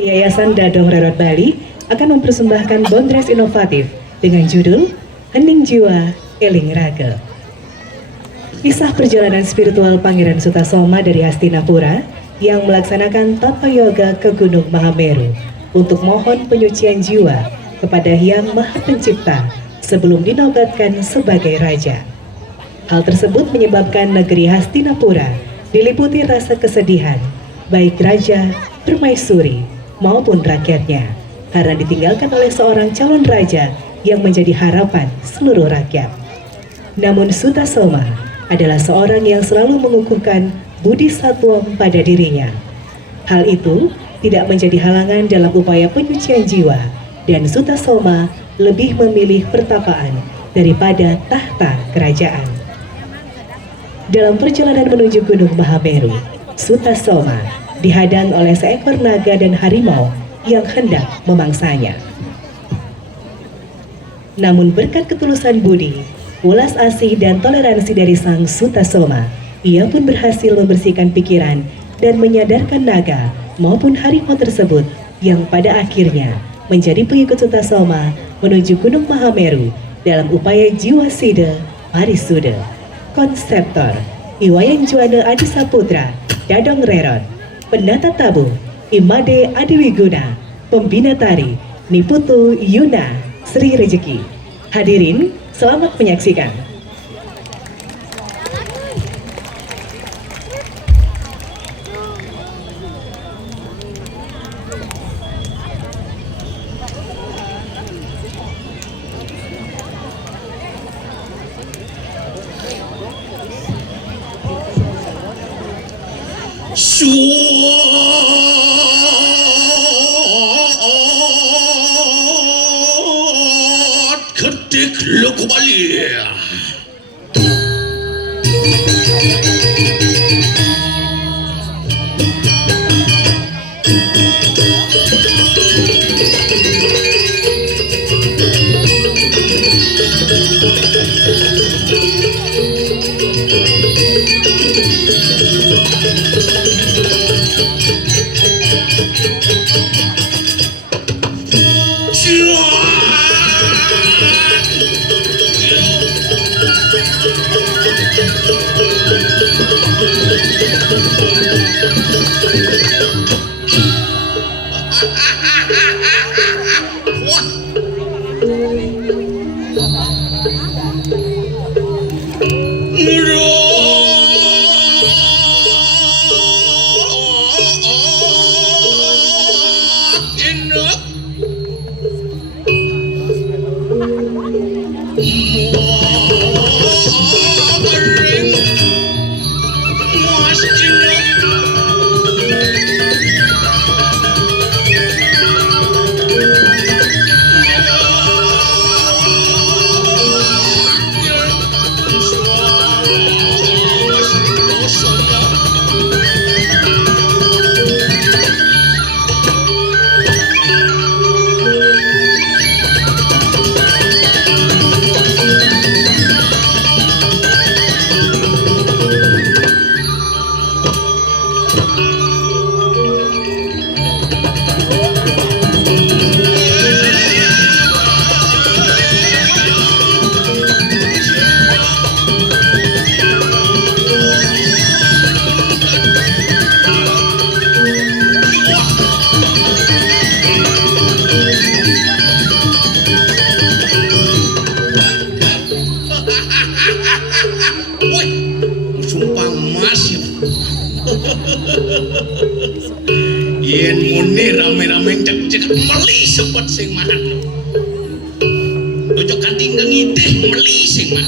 Yayasan Dadong Rerot Bali akan mempersembahkan bondres inovatif dengan judul Hening Jiwa, Eling Raga. Kisah perjalanan spiritual Pangeran Sutasoma dari Hastinapura yang melaksanakan tapa yoga ke Gunung Mahameru untuk mohon penyucian jiwa kepada Hyang Maha Pencipta sebelum dinobatkan sebagai raja. Hal tersebut menyebabkan negeri Hastinapura diliputi rasa kesedihan, baik raja, permaisuri, maupun rakyatnya, karena ditinggalkan oleh seorang calon raja yang menjadi harapan seluruh rakyat. Namun Sutasoma adalah seorang yang selalu mengukuhkan budi satwa pada dirinya. Hal itu tidak menjadi halangan dalam upaya penyucian jiwa, dan Sutasoma lebih memilih pertapaan daripada tahta kerajaan. Dalam perjalanan menuju Gunung Mahameru, Sutasoma dihadang oleh seekor naga dan harimau yang hendak memangsanya. Namun berkat ketulusan budi, welas asih dan toleransi dari sang Sutasoma, ia pun berhasil membersihkan pikiran dan menyadarkan naga maupun harimau tersebut yang pada akhirnya menjadi pengikut Sutasoma menuju Gunung Mahameru dalam upaya jiwa sida parisuda. Konseptor Iwayan Juwana Adi Saputra, Dadong Rerot. Penata tabu Imade Adiwiguna, pembina tari Niputu Yuna Sri Rejeki. Hadirin, selamat menyaksikan. Ketik lagu Bali. Yen muni rame-rame cek-cek meli sepet sing mah. Ojo kanthi ngidih meli sing mah.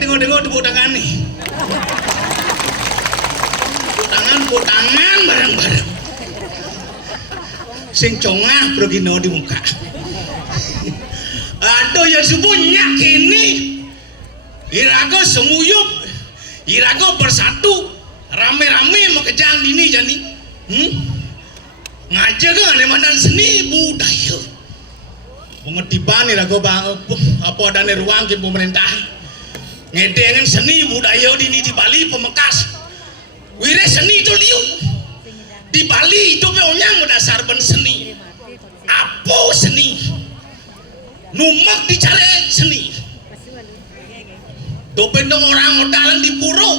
Dengo-dengo tepuk tangan nih. Tepuk tangan bareng-bareng. Sing congah progino di muka. Aduh ya subuh nyakini. Irago semuyup. Irago bersatu. Rame-rame mau kejang dini jani. Ngajak kan mandan seni budaya. Pengetiban irago bang apa ada ruang ke pemerintah. Ngedengen seni budaya di Bali pemekas. Wire seni itu liu. Di Bali itu peonyang berdasar ben seni. Apa seni? Numak dicari seni. Dopendong orang odalan di puro.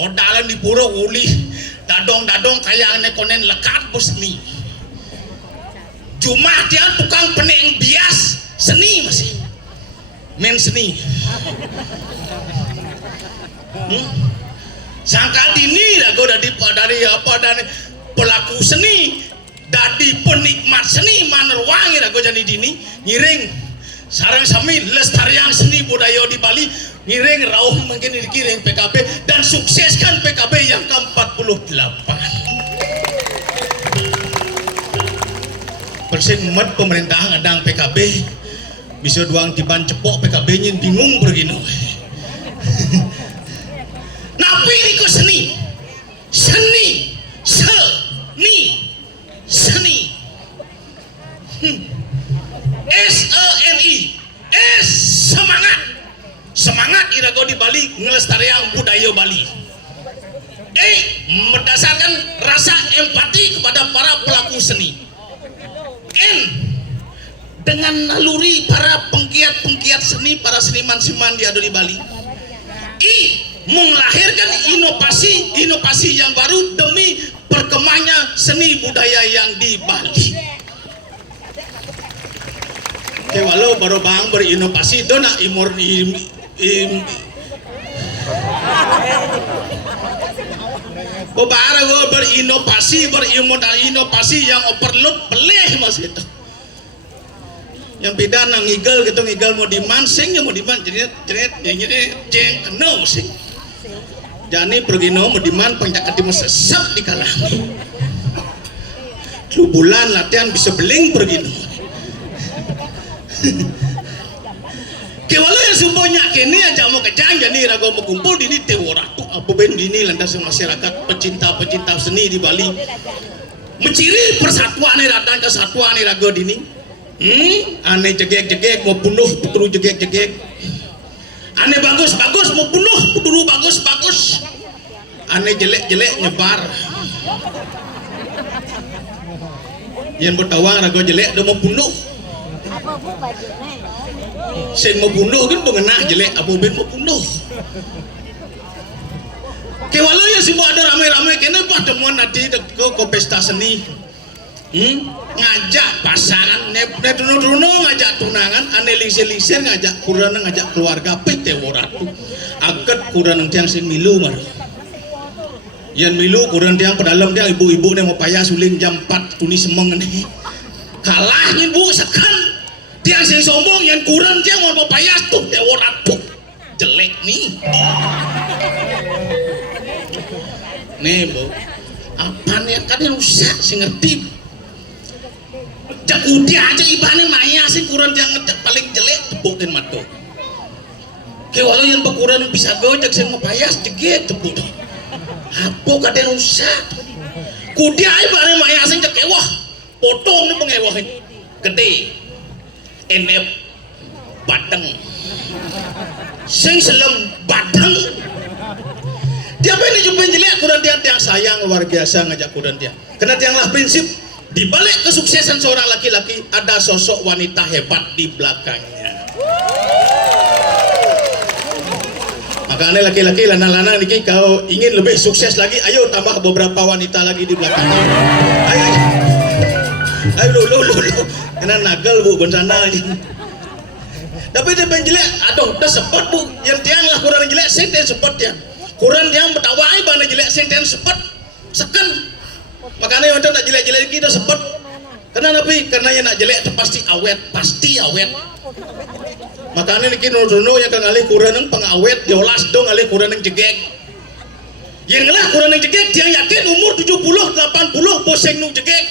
Odalan di puro uli. Dadong-dadong kayak nekonen lekat bu seni. Cuma dia tukang peneng bias seni masih. Men seni. Sangka dini lah gue dari pelaku seni, dari penikmat seni manerwangi lah gue jadi dini ngiring sarang sami lestarian seni budaya di Bali ngiring rauh mungkin dikiring PKB dan sukseskan PKB yang ke-48. Persen umat pemerintah ngadang PKB bisa doang tiban cepok PKB-nya bingung begini. Napi itu seni, seni, seni, SENI, semangat, semangat irago di Bali ngelestarian budaya Bali. Berdasarkan rasa empati kepada para pelaku seni. Dengan naluri para penggiat-penggiat seni, para seniman-seniman yang ada di Bali. Melahirkan inovasi yang baru demi perkembangan seni budaya yang di Bali. Walau baru bang berinovasi itu nak baru berinovasi yang overload peleh mas itu. Yang beda nang ngigel gitu ngigel mau dimansing ya mau diman jadi jeng kena sing. Jani pergino mau diman pengcakati mesesep di kalah. Lu bulan latihan bisa beling pergino. Kewala yang semuanya kini aja mau kejang jadi rago mau kumpul di teworatu apa ben dini lantas masyarakat pecinta seni di Bali menciri persatuan nih datang kesatuan nih rago dini. Aneh jegek mau bunuh putru jegek aneh bagus mau bunuh putru bagus aneh jelek nyebar yang bertawang rago jelek udah mau bunuh saya mau bunuh kan pengenah jelek apa ben mau bunuh kewala ya sih ada rame-rame kena temuan nanti ke pesta seni ngajak pasangan netuno ngajak tunangan ane lisir ngajak kurang ngajak keluarga pete woratu aget kurang tiang sing milu mar yang milu kurang tiang pedalam tiang ibu-ibu yang mau payah suling jam 4 tuni semeng nih kalahnya bu sekan tiang sing sombong yang kurang tiang mau payah tuh te woratu jelek nih bu apa nih kan yang usah sing ngerti jak udah aja ibane maya sih kurang yang paling jelek tepuk dan matu. Kewalau yang berkurang bisa gojek saya mau payas jegit tepuk. Apa kadang usah. Kudia ibane maya sih jak wah potong nih pengewah gede enep batang sing selem batang dia ini juga jelek kurang tiang sayang luar biasa ngajak kurang tiang karena tianglah prinsip di balik kesuksesan seorang laki-laki ada sosok wanita hebat di belakangnya. Makanya laki-laki lanang-lanang niki kau ingin lebih sukses lagi, ayo tambah beberapa wanita lagi di belakangnya. Ayo lu kena nagal bu bencana ini. Tapi dia penjelek, aduh udah sepet bu, yang tiang lah kurang jelek, senten sepet ya. Kurang tiang betawai bana jelek senten sepet, seken. Makanya yang tak jelek-jelek kita sepet. Karena yang nak jelek itu pasti awet. Makanya niki nuruno yang kangalih kurang pengawet, jolas dong alih kurang jegek. Yang lah kurang jegek, dia yakin umur 70, 80 poseng nu jegek.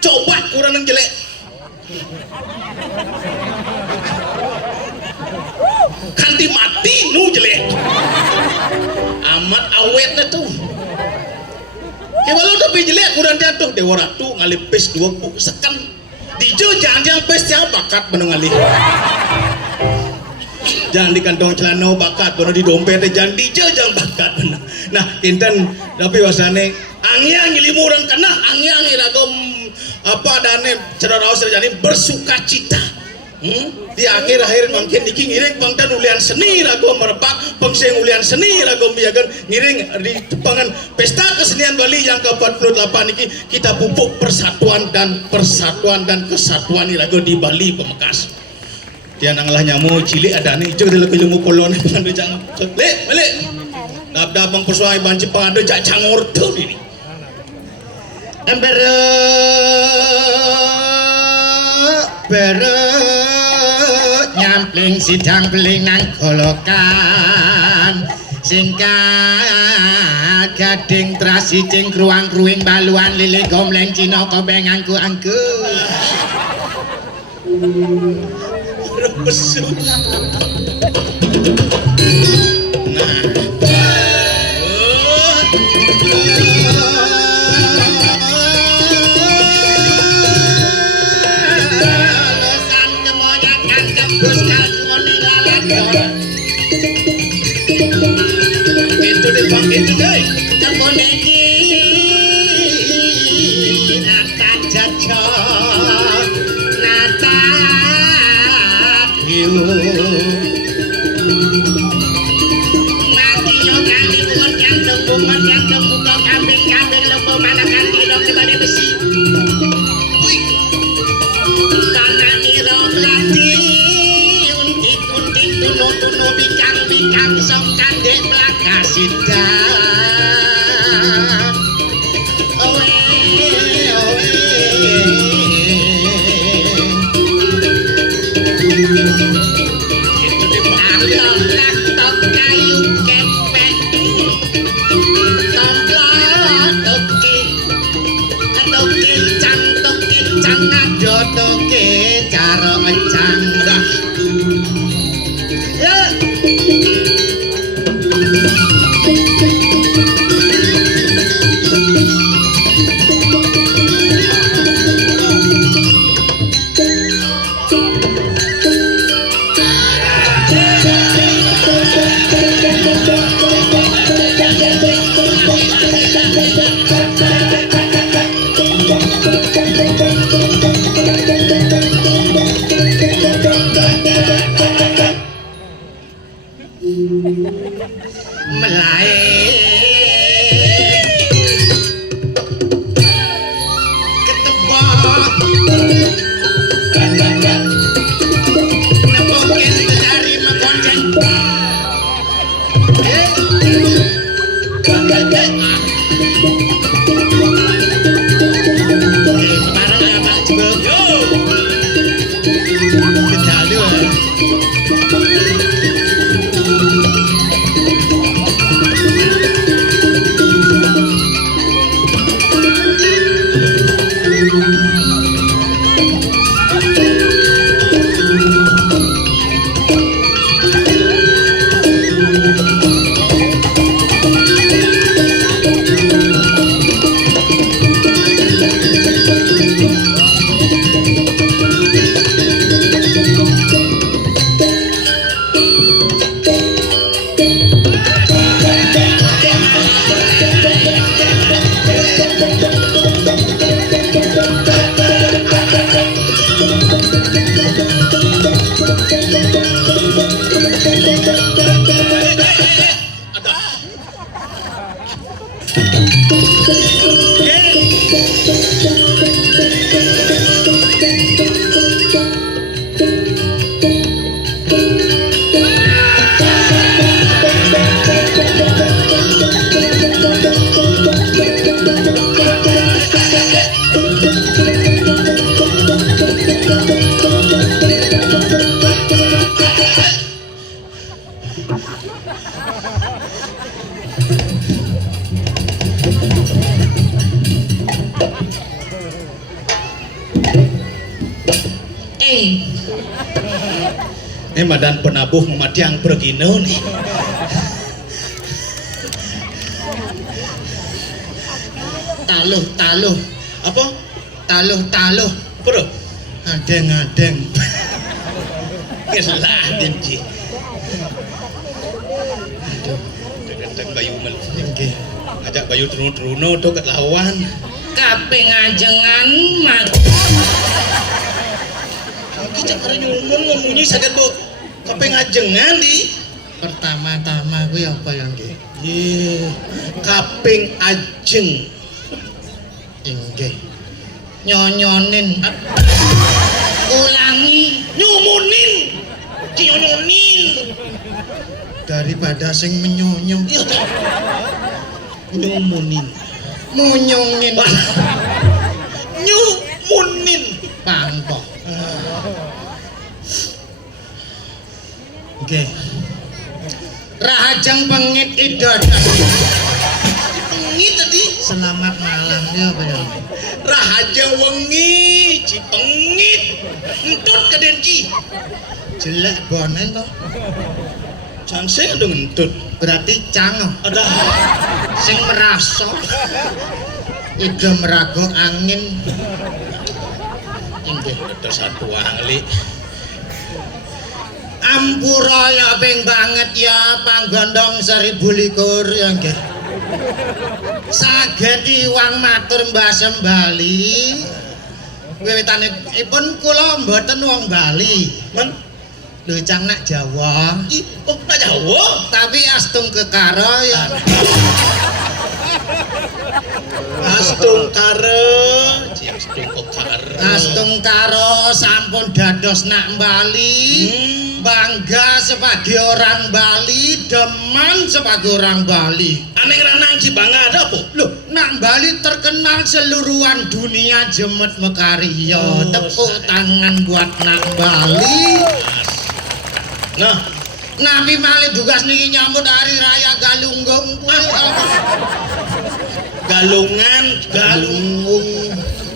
Coba kurang jelek. Kanti mati nu jelek. Amat awetnya tuh. Ya walau tapi jelek kurang jatuh dewa ratu ngalih pes 20 sekan. Dijo jangan pes yang bakat menungali. Jangan di kantong celana bakat bener di dompet jangan dijo jangan bakat bener. Nah kinten tapi wasane angiang ngilimu orang kena angiang iragom apa dane ceraraos terjadi bersuka cita. Di akhir mungkin niki ngiring pangtan ulian seni rago merepak pengseng ulian seni rago biagan ngiring di tepangan pesta kesenian Bali yang ke-48 niki kita pupuk persatuan dan kesatuan rago di Bali Pemekas. Dia nanglah nyamu cilik ada nih jeung teh ilmu kolon pangande jang balik dap bang persuai banci pangande jak cangor tuh ini ember nyampling sidang beling nang golokan singkat gading trasi cing kruang kruing baluan lili gomleng cino kobeng angku besut itu deh terboneki nata jajak nata hiu mati nyokang di bungon yang buka kambing lembu manakan tidak dibalik besi tanah nirok lati untik tunu bikang sok kandek belaka sidang owe itu di tok kayu kepek tomplok toke cang ado toke caro encang ya Ini madan penabuh mematiang bergino nih. Taluh. Apa? Taluh. Bro, Adeng. kelah dinci. Kadang bayu mel. Nggih. Ngajak bayu truno tuh ket lawan. Kaping ajengan mat. Kita karena nyumun ngomongi sakit bu. Kaping ajengan di. Pertama-tama kuwi apa ya nggih? Ye, kaping ajeng. Nggih. Nyonyonin. Ulangi. Nyumunin. Nyonyonin. Daripada sing menyonyo. Iya toh. Nyumunin. Munyungin. Nyumunin. Pangko. Nggih. Rahajeng pengit idot. Pengit tadi. Selamat malam ya apa ya? Rahaja wengi, Cipengit. Entut ke denci. Jelek bonen toh. Cangseng ada entut. Berarti cang Ada sing merasa ida merago angin. Inggih. ada satu ahli. Ampura ya ping banget ya panggondong 1000 likur ya nggih. Saged iwang matur Mbah Sembali. Wiwitanipun kula mboten wong Bali. Man, Lho cang nak Jawa. oh nak Jawa. Tapi astung kekaro ya. Astung kare, astung kare. Astung karo sampun dados nak Bali. Bangga sebagai orang Bali, demen sebagai orang Bali. Aneh ranang Cibanga ada apa? Loh, nak Bali terkenal seluruhan dunia jemet mekario. Tepuk tangan buat nak Bali. Nah, Nabi malih tugas niki nyambut hari raya Galunggung. galungan, Galunggung.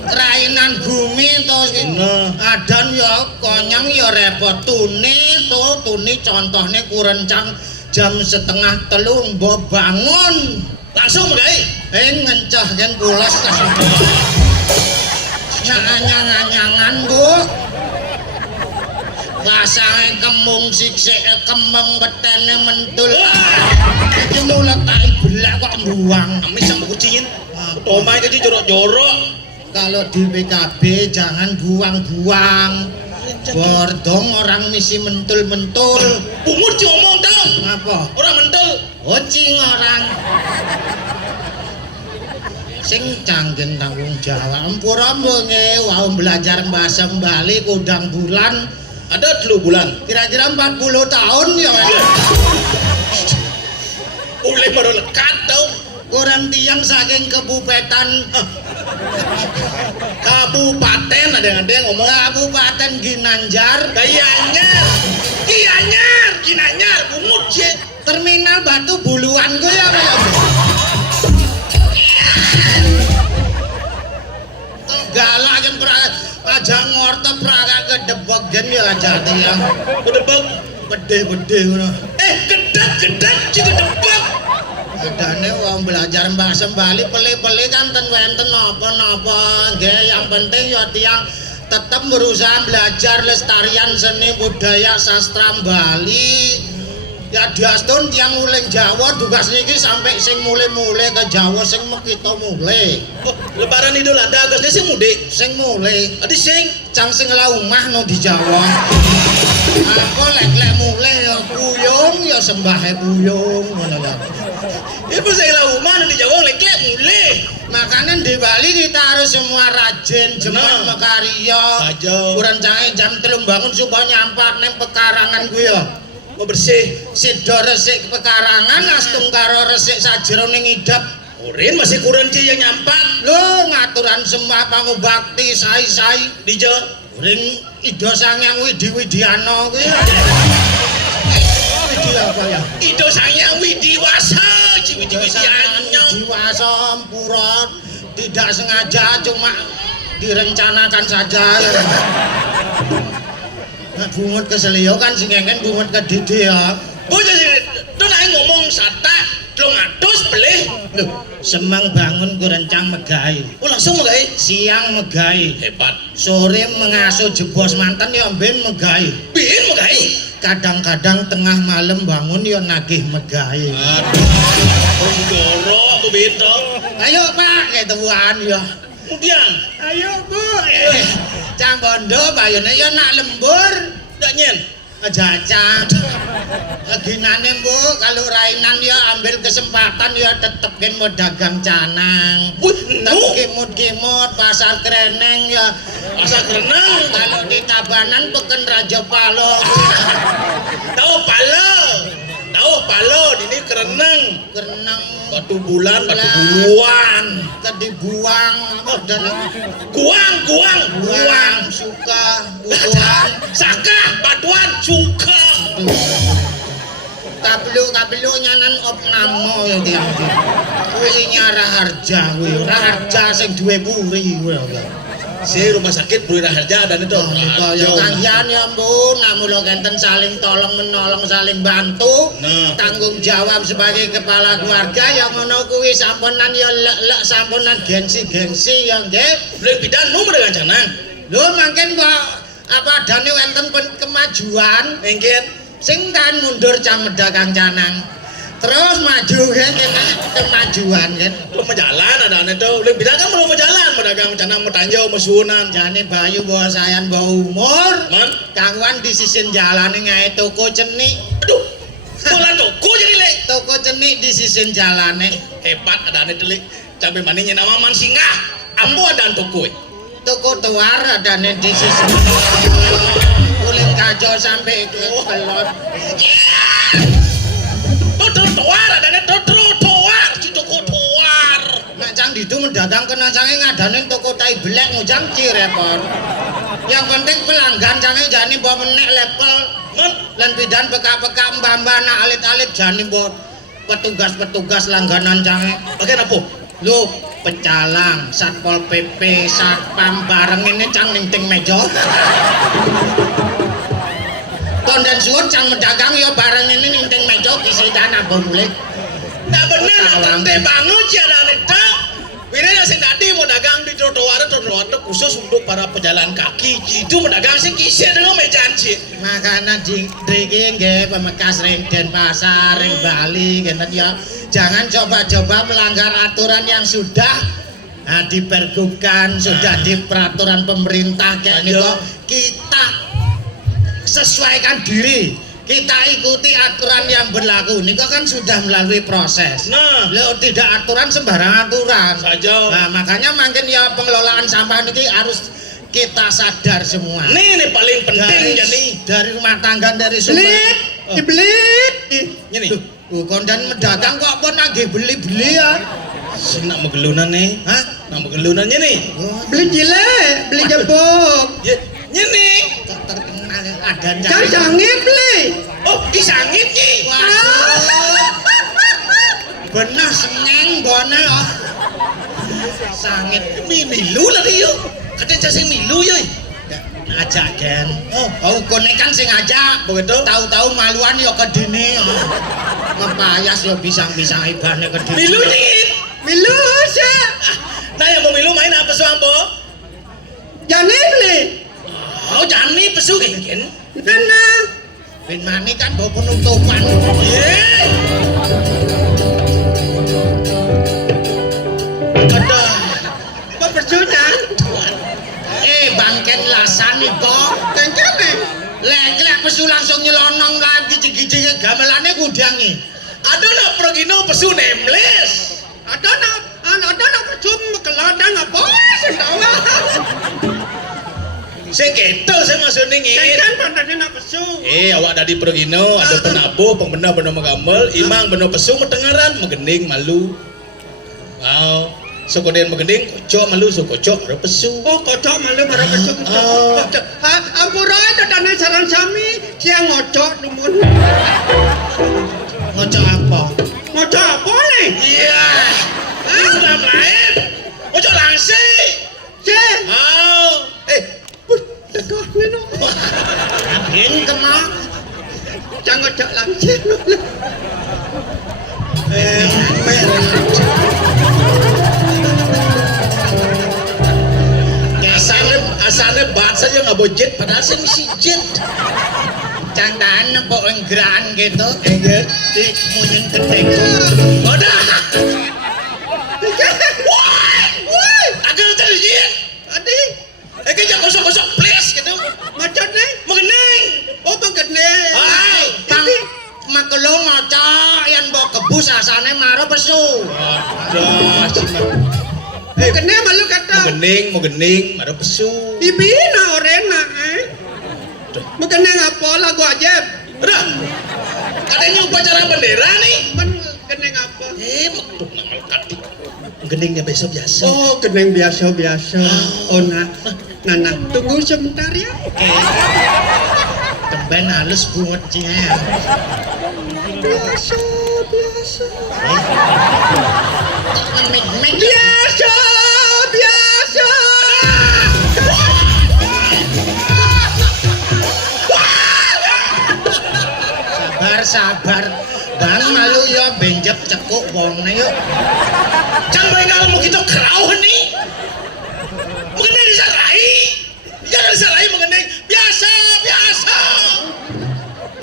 Rainan bumi to Nah. adan ya konyang ya repot tuni contohnya kurencang jam 2:30 mbok bangun langsung mulai. ngencah kan pulas nyangan bu pasange kemung siksik kembang betene mentul iki mulet tai belak kok buang Amis sama kucingin. Tomai jadi jorok-jorok. kalau di PKB jangan buang-buang bordong orang misi mentul-mentul Umur ngomong tau. apa? Orang mentel. Ocing orang sing canggeng tanggung jawab empura mbenge wau belajar bahasa Bali kudang bulan Ada 3 bulan. kira-kira 40 tahun ya Uleh baru lekat tau. kurang tiang saking kebupetan Kabupaten ada yang ngomong. Kabupaten Ginanjar Ginanyar, Bungut sih. terminal Batu Buluan gue ya galak kan aja ngorto praga kedebegen ya aja yang Kedebek. gede-gede ngono. Gedek juga debek. Adane wong belajar bahasa Bali pele-pele kan ten wenten napa-napa. Nggih yang penting ya tiyang tetap berusaha belajar lestarian seni budaya sastra Bali. Ya diastun tiyang uling Jawa tugas niki sampai sing mulai-mulai ke Jawa sing mekita mulai. Oh, lebaran Idul Adha Agusnya sih mudik. Sing mulai Adi sing cang sing la omah no di Jawa. Aku lek-lek mulai ya kuyung ya sembahe kuyung ngono lho. ibu saya lah rumah di Jawa lek-lek mulai. Makanan di Bali kita harus semua rajin, jemen Nah. mekarya. Aja. Kurang cahe jam 3 bangun supaya nyampak neng pekarangan gue ya. Mau bersih. Sido resik pekarangan, astung karo resik sajero ning idap. Urin masih kurang sih yang nyampak. Lho ngaturan sembah pangubakti sai-sai. Di Jawa. Ring Ido Sangyang Widi-Widiano kuwi. Widi apa ya? Ido sayang Widiwasa. Widi-Widianyo. Diwasa Ampura tidak sengaja cuma direncanakan saja. Nah, bungut ke Selio kan sing ngengken bungut ke Didi ya. Bocah sing itu naik ngomong sata, lo ngatus belih. Loh, semang bangun kurencang megai. Oh langsung megai. Siang megai. Hebat. Sore mengasuh jebos mantan ya ben megai. Bikin megai. Kadang-kadang tengah malam bangun ya nagih megai. Aduh, jorok tuh bento. Ayo Pak, kayak tuan ya. Kemudian, Ayo Bu. Cang bondo bayune ya nak lembur. tak nyen. Jajan. Ginane Bu, kalau rainan ya ambil kesempatan ya tetep gen mau dagang canang. No. Kimut-kimut pasar Kreneng ya. Pasar Kreneng. Kalau di Tabanan peken Raja Palo. Tahu palo, ini Kreneng. Kreneng Batu bulan, batu buluan. kedibuang apa dan Guang. suka butuhan Saka, batuan, suka. kabelu nyanan opnamo ya tiang kuwi raharja kuwi raharja sing duwe puri kuwi Si rumah sakit Buri Raharja dan itu. ya kanyan ya ampun namun enten saling tolong menolong saling bantu Nah. tanggung jawab sebagai kepala keluarga yang ngono kuwi sampenan ya lek sampenan gengsi ya nggih Belum bidan nu dengan canang. lho mangken kok apa adane wonten kemajuan Engken. sing kan mundur cang dagang canang terus maju kan kemajuan kan Belum jalan ada ane tuh. Belum bidan kan belum jalan pedagang canang metanjau mesunan. jane bayu bawa sayan bawa umur Man. kangwan di sisin jalan ngae toko cenik Aduh. Bola toko jadi lek. toko cenik di sisin jalane Hebat ada ane delik. Cabe maninya nama man singgah. Ambo ada toko. toko tuar ada di sisin kuling kajo sampai ke pelot Trotoar ada ane trotoar. Ci toko toar. nak cang ditu mendagang kena cange ngadane toko tai belek ngujang cirepon yang penting pelanggan cange jani bawa menek level Man. lan bidan peka-peka mbamba nak alit-alit jani bawa petugas-petugas langganan cange Bagian apa? lu pecalang satpol pp satpam bareng ini cang ning-ting meja kondan suwun cang mendagang ya bareng ini ning-ting meja kisi dana boleh Nah bener, tante bangun sih ada ane tak. Wiranya sing tadi mau dagang di trotoar itu khusus untuk para pejalan kaki. Itu mau dagang sing kisah dengan mejaan sih. makanya di nggih pemekas ring Denpasar ring Bali ngene ya jangan coba-coba melanggar aturan yang sudah dipergubkan sudah di peraturan pemerintah kayak Ayo. gitu kita sesuaikan diri kita ikuti aturan yang berlaku ini kan sudah melalui proses Nah. Loh, tidak aturan sembarang aturan Saja. nah makanya mungkin ya pengelolaan sampah ini harus kita sadar semua Nih paling penting jadi. dari rumah tangga dari sumber dibeli Ini. kondan mendagang kok pun nagih beli-beli ya Sing nak megelunan nih. hah Nak megelunannya nih. beli jile beli jebok Ya, ini. tak terkenal ada Kan sangit beli. Oh, disangit nih. benar sengeng bone oh sangit Milu lah dia. Katanya sing milu ya. ngajak gen oh kone kan sing ngajak Begitu. tahu-tahu maluan yo kedini mempayas yo pisang-pisang ibane kedini Milu nih. Milu sih. Nah yang mau milu main apa suambo? Jani beli. Oh jani pesu kan? Nana. ben mani kan bawa penutupan Yeay. Ada. Apa bersudah? bangken lasan nih kok Kencane. lek pesu langsung nyelonong lagi gigi-gigi gamelane kudangi Ada nak progino pesu nameless. Ada nak percum keladang apa? Sendawa. Sing keto saya masuk nih. Kencang pandane nak pesu. Awak dari progino ada penabuh, pembenda benda megambel, imang benda pesu metengaran, megending malu. Wow. Sokoden megending, kocok malu, sokocok ada pesu. Oh kocok malu marah pesu. Ampura ada dana saran sami dia ngocok dumun. ngocok apa Ngocok apa nih? Iya. Islam lain. Kocok langsing. Cek. Yen kemak Jangan ojok langsung. Asane bahasa aja nggak bojet, padahal saya misi jet. candaan nepok yang gerakan gitu. Enggak. Di munyen gede. Udah. Woi, agak terjin. Adi, Jangan gosok-gosok please gitu. macam ni? Mengenai. Oh, mengenai. Hai, Bang. Makelo ngocok yang bawa kebus asane maro besu. Aduh, Mengenai malu kata. mau gening, ada pesu. Ibina orena, Mengenai apa lagu ajab? Udah. Katanya upacara bendera nih. Mengenai apa? Makhluk nama kati. Geningnya besok biasa. Oh, keneng biasa-biasa. Oh, nah, tunggu sebentar ya. Temben halus buat cia. Biasa. Mek-mek Biasa. sabar. Bang malu ya benjep cekuk wongne yuk. Jangan kalau mau gitu kerau nih. Mengenai disarai. Jangan disarai mengenai biasa.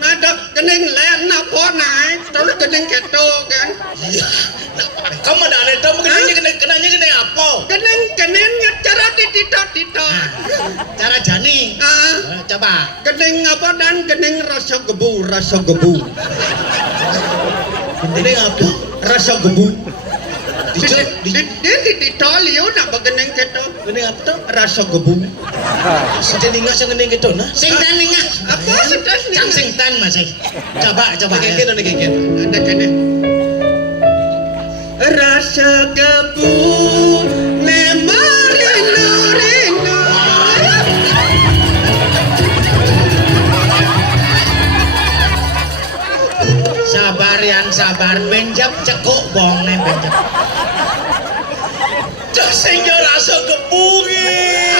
Nada keneng len apa naik, terus keneng keto kan? Iya. Nah, kamu ada aneh tahu mengenainya kenanya apa? Keneng cara tito. Cara jani. Coba. Keneng apa dan keneng rasa gebu. Ini apa? Rasa gebu. Di Tito liu nak begeneng keto. ini apa tuh? Rasa gebu. Sejak ningas yang ini gitu nah. Singtan ningas. Apa sudah Cang singtan masih. Coba. Kayak gitu. Ada keneng. Rasa gebu memang rindu. Sabar benjep cekuk wongne benjep. Cak sehingga rasa gebungi.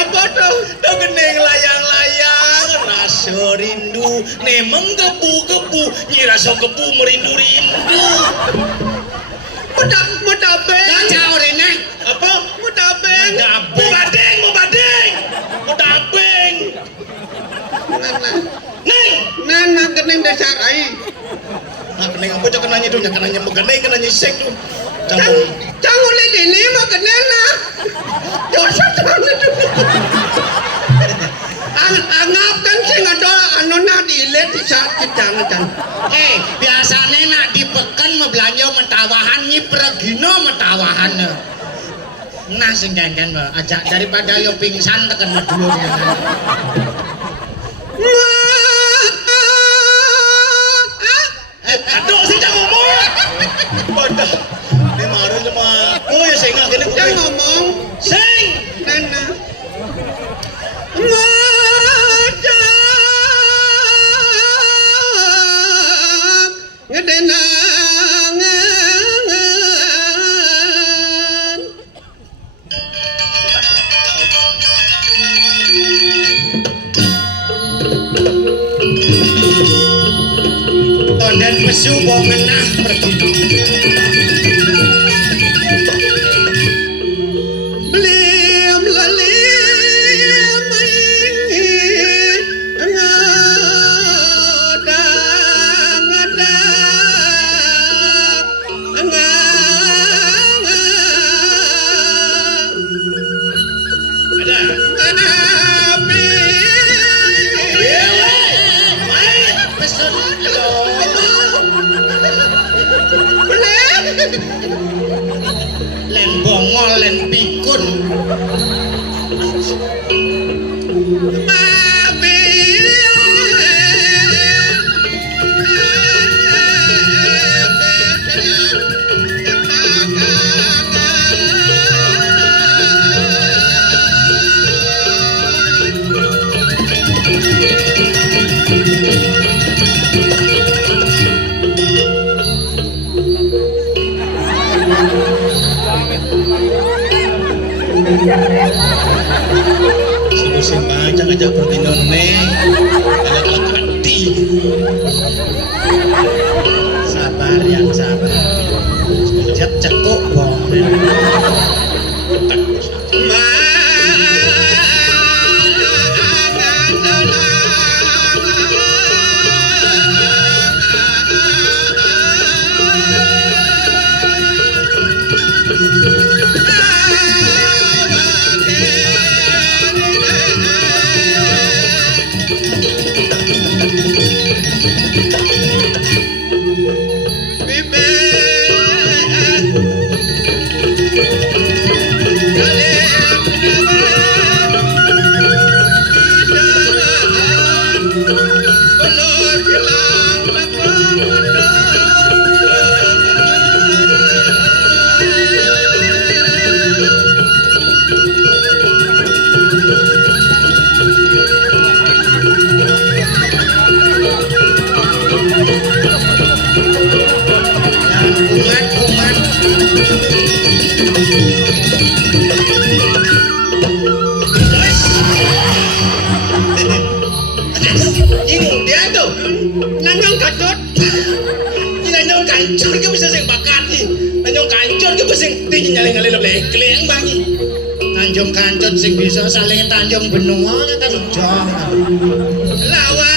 Apa tuh? Dah gening layang-layang rasa rindu. Nemeng gebu. Nyi rasa gebu merindu-rindu. Mudah beng. Kacau rene. Apa? Mudah beng. Mau badeng. Neng. Nana keneng dasar ai. Nah, keneng apa cak kenanya tuh? Kenanya mengenai, kenanya sek tuh. Cang oleh dini mah kenena. Dosa cang itu. Angap kan sing ada anu na dilet di sakit jangan. Biasane nak dipeken membelanja mentawahan nyi pregino mentawahan. Nah sing jangan ajak daripada yo pingsan tekan medulur ya. Aduh, sih jangan ngomong. Wadah, ini marah sama aku ya sing nggak gini. Jangan ngomong. Sing. Nana. Ngedenangan. Tondan pesu bongenah pergi. Beliam lalim Len bongol len pikun. Si musim baca ngajak pergi noneng. Agak lekat. Ini dia tuh. Nanyong kadot. Ini nanyong kancur ke bisa sing bakat nih. Nanyong kancur ke bisa tinggi nyali-nyali leblek-leblek bangi. Tanjung Kancut sing bisa saling Tanjung Benua kan jong. Lawa.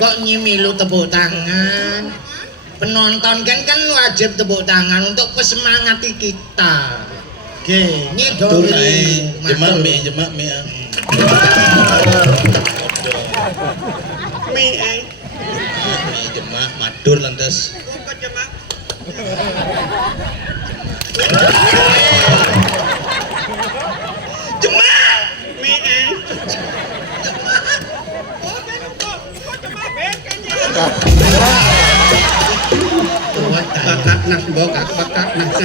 Kok nyimilu tepuk tangan? Penonton kan wajib tepuk tangan untuk kesemangati kita. Oke, Tur ae, jemak mi. Mi Mi jemak madur lantas. kok jemak. Jemak. Mi bakat nas bokak bakat nas.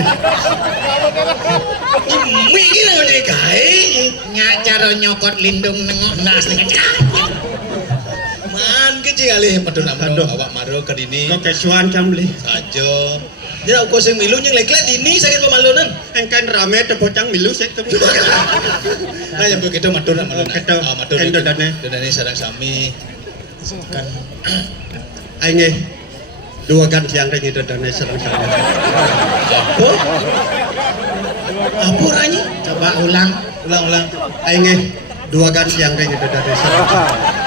Mi iki nang ngene kae. cara nyokot lindung nengok nas Man ke cingali padha namno awak maro ke dini. Kok kesuan camli. Sajo. Dia aku sing milu nyeng leklek dini sakit pemalunan. Engkan rame tebocang milu sek kem. Nah yang begitu matur namno. Kedo. Matur. Endo dane. Dane sareng sami. kan Ainge dua gan siang ring itu dane serang-serang. Apa? Apa orangnya? coba ulang Ulang. Ainge dua gan siang ring itu dane serang-serang.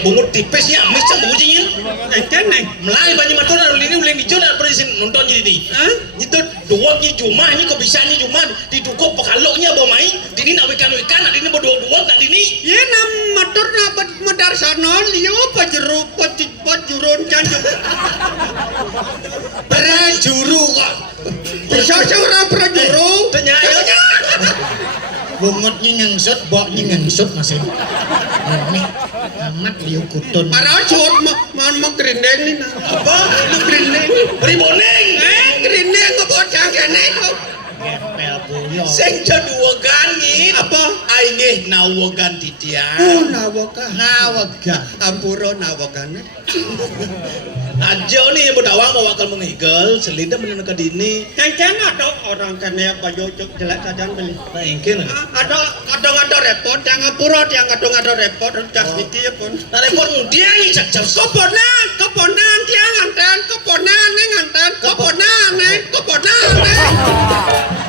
Bungut tipis ya, mis cang bungujinya. Engkan neng. Melai banyak matur lalu ini uleng dijual dan perisin nonton ini. Hah? Itu duwagnya cuma ini kok bisa nih cuma ditukup pekaloknya bawa main. Dini nak ikan, nak dini berduang nak dini. Ye nam motor na modar sana liu pajurun janjung. prajuru kok Bisa seorang prajuru. Tanya ya. bungutnya nyengsut boknya nyengsut masih ini amat liu kutun Parasut mau kerindeng ni na. Apa? Mau kerindeng. Beri boneng. Kerindeng ngebocang kene. gepel buyo Sing dua gangin. Apa? Aingeh nawagan titian. Oh nawoka. ngawega Ampuro nawokane. Aja nih yang berdawang mau wakal mengigel. Selinda menenangkan dini. Engkan ada orang kene bayo cuk jelek sajan beli. Nah ingin. Ada repot yang ngapura yang ada repot jas iki ya pun. Nah repot dia ini cak-cak. Keponan tiang nganten, keponan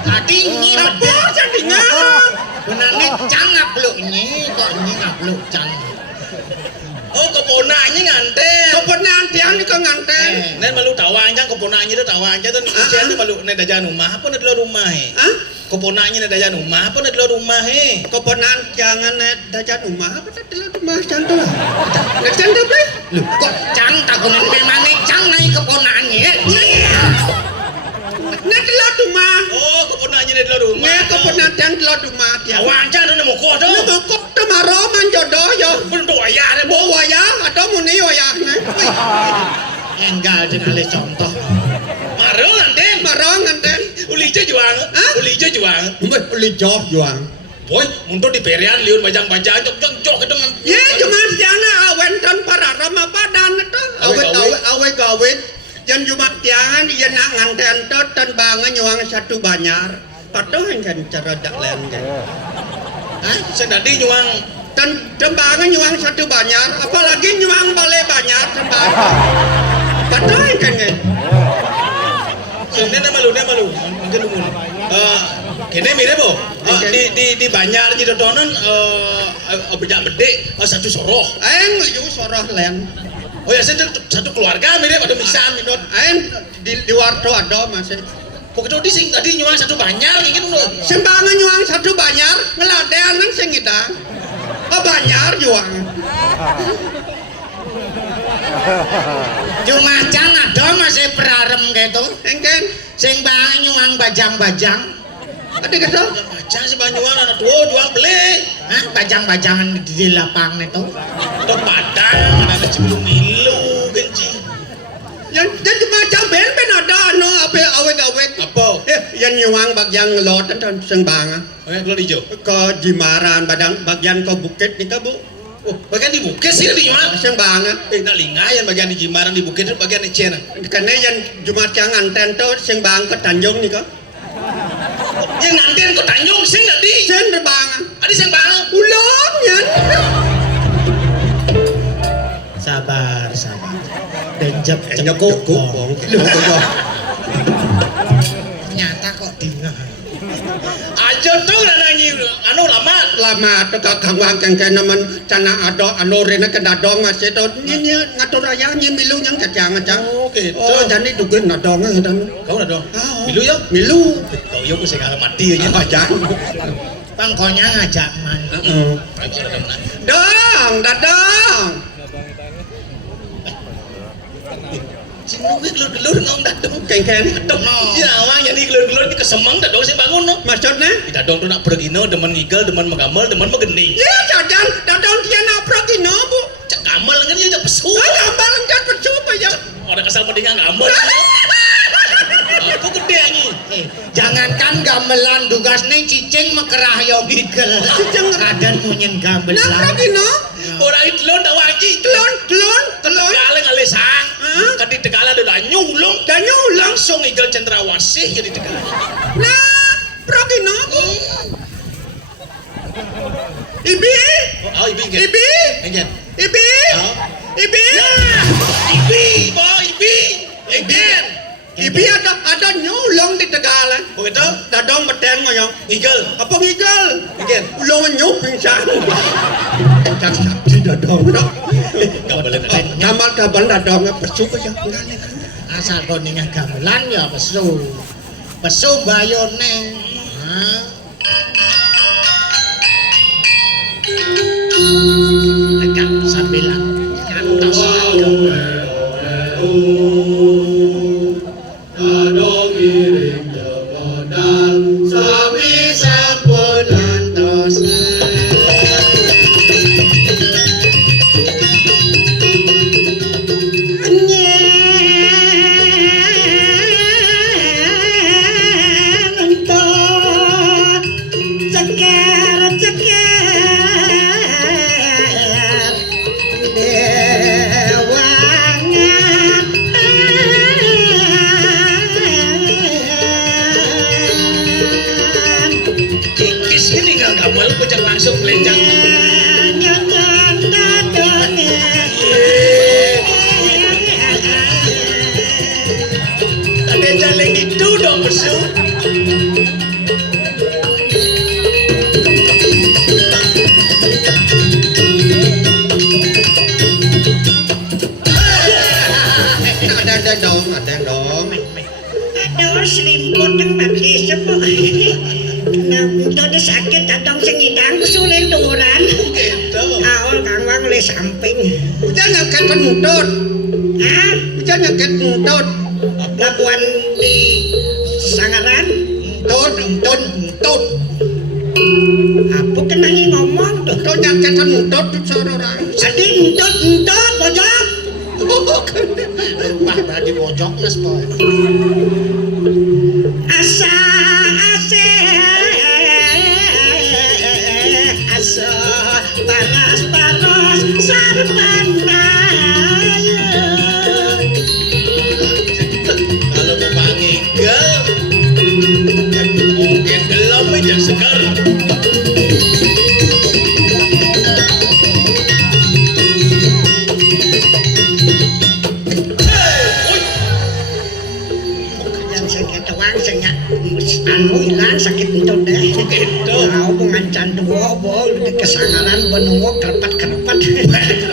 tadi nyi Apa jadinya? benarnya cang ngapluk nyi kok nyi ngapluk cang Oh keponanya nganten. Keponan tiang ni kau nganten. Nen malu tawanya keponanya itu tawanya tuh ujian tuh malu nen dajan rumah apa nen di luar rumah Hah? keponanya nen dajan rumah apa nen di luar rumah Keponan jangan dajat rumah apa tadi lu rumah cantul lah. Nek cantul beli. lu kok cang takunin memangnya cang ngai keponanya Nek telur rumah. Oh keponanya nen di luar rumah Nek keponan tiang telur rumah tiang. tawanya tuh nen mau kok tuh Lu kok temaro manjodoh yo. bentuk ayah deh Bo waya atau muni waya nek. enggal dengan contoh marah nganten Marong nganten. beli aja juang. Hah? Beli aja juang. Beli jok juang. Boy, untuk di perian liur bajang-bajang jok itu dengan. Ya cuma siana awen kan para rama padan itu. Awet gawet. Jan Jumat tiangan iya nak nganten ten bangan nyuang satu banyar. Patuh kan cara dak len kan. Hah? Sedadi juang. Ten bangan nyuang satu banyar, apalagi nyuang balai banyar tembang. Patuh kan kan. Sebenarnya malu. Mungkin umur. Kene mirip boh. Di Banyar di Dodonan bejak bedek satu soroh. Aing liu soroh len. Oh ya satu keluarga mirip ada misan minut. Aing di warto ada masih. Pokoknya di sing tadi nyuang satu Banyar ingin lo. Sembangan nyuang satu banyar, ngeladean nang sing idang. Banyar juang. Jumacang ada masih perarem gitu. Engken, Sing bang nyuang bajang-bajang. ada kesel. Bajang si Banyuang anak tua jual beli. Hah? Bajang-bajangan di lapang itu. Atau Padang ada sebelum ilu genci. Yang cuma caben ada anu apa awet. Apa? Yang nyuang bagian lot dan sembangan. Oh yang keluar hijau. Ke Jimaran bagian ke Bukit nih bu. Oh bagian di bukit sih di nyuang. Sembangan. Tak lingayan bagian di Jimaran di bukit itu bagian di Cina. Karena yang Jumat yang anten tuh sembangan ke Tanjung nih kok. Yang nantian ke Tanjung sih nggak di. Sembangan. Ada yang bang. Ulang ya. Sabar. Benjep Cekuk. Nyata kok dingin. Aja tuh nanyi anu Lama tuh kagawang kengken naman cana ado anu rena kedadong masih tuh nyi ngatur raya nyi milu yang kacang. Oh gitu. Oh jadi dugen nadong dan. Kau udah dong. Oh. Milu ya. Milu. Kau yuk mesti kalau mati aja. Apa jangan? Pangkonya ngajak man. Dadong. Sing nuwi gelur-gelur ngong dadong. Kengken. Dadong. Si awang jadi gelur-gelur di kesemang dadong sing bangun no. Maksudnya? Di dadong tuh nak pergino demen ngigel, demen megamel, demen megening. Ya cadang, dadong dia naprak ini bu. Cak gamal kan dia cak pesu. Gambar enggak percuma ya. Orang kesal pedingan gamal. Aku gede anjing. Jangankan gamelan dugas nih cicing mekerah yo gigel. Cicing kaden munyen gamelan. Naprak ini. Orang itu telon tak wajib. Telon. Tegaleng alisang. Kadi Tegala ada nyulung. Langsung igel cendrawasih jadi Tegala. Nah, prak ini bu. Ibi. Oh ibi kan. Ibi. Enggak. Ibi. Oh. Ibi. Ibi. Again. Ibi ada nyulong di Tegalan. Begitu? Dadong medeng ngoyong. Igel. Apa ngigel? Again. Ulong nyup pingsan. Cak di dadong. Gabelan. Kamal dadong percuma ya. Asal koningnya gamelan ya pesu. Pesu bayone. Hah? Tegak sambilan nyantos. Dadong iring jebodan sami Sampun ngantos. Kikis ini nggak gamel, kocak langsung melenjang. Ada jalan itu dong pesu. ada dong. Aduh, selimput yang bagi semua. Kenapa ada sakit datang sengidang sulit turan. Gitu. Awal kang wang le samping. Udah ngaket penutut. Hah? Udah ngaket penutut. Labuan di Sangaran. Tut. Apa kenangi ngomong tuh? Kau ngaket penutut tuh seorang. Adi entut pojok. Wah, berarti pojok nes boy. Asa panas sarpana Kalau mau panggil mungkin gelap aja segar. yang sakit wang sengat anu hilang sakit itu deh Gitu. mau mengancan dua bol di kesangaran benua kerpat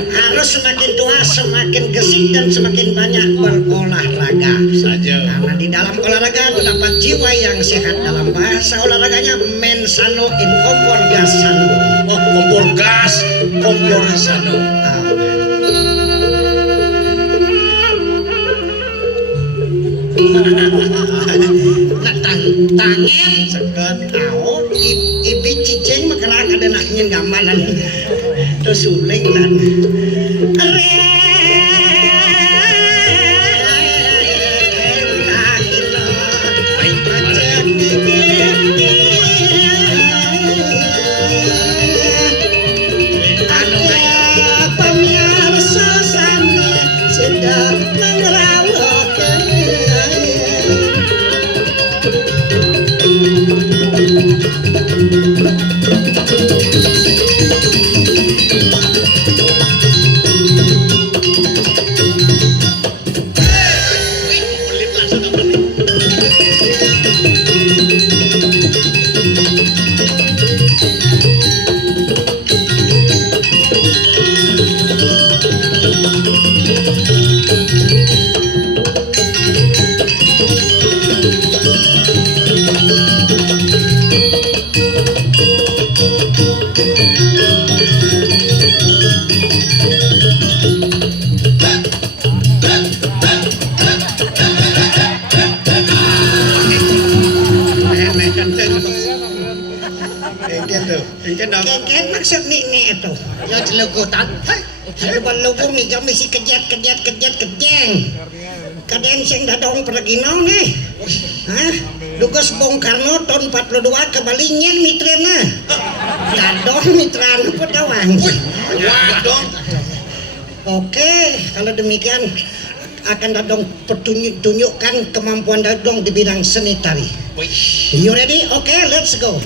harus semakin tua semakin gesik dan semakin banyak berolahraga Saja. karena di dalam olahraga terdapat jiwa yang sehat. Dalam bahasa olahraganya mensano in kompor gas sano. Oh, kompor gas, kompor sano. Nah, tangen Segar. tau ibi cicing makan ada naknya gamalan terus suling dan pemirsa sana sedang merawat Pelit langsung ke pelit. Engken dong. keken maksud ni itu Ya celugutan. balubong ni kami si kejat kejeng kaden sing dadong pergino nih hah Dugas Bung Karno tahun 42 kebalingin mitrana dadong mitrana pedawang Wah dong. oke kalau demikian akan dadong tunjukkan kemampuan dadong di bidang seni tari. Wih. You ready? Okay, let's go.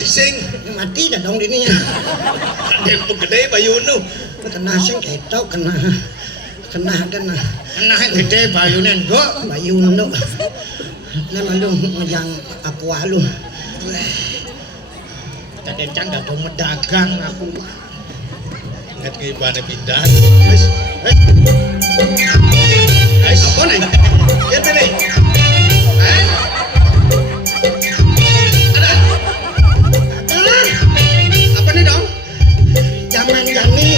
Sing Mati dah dong dininya. yang pegede bayunu. Kena sing ketok kena Nah gede bayunen kok. bayun no. Nah malu yang aku alu. Tadi cang dah medagang aku. Nget ngibane pindah. Wis. Apa nih? Lihat ini. Apa nih dong? Zaman jani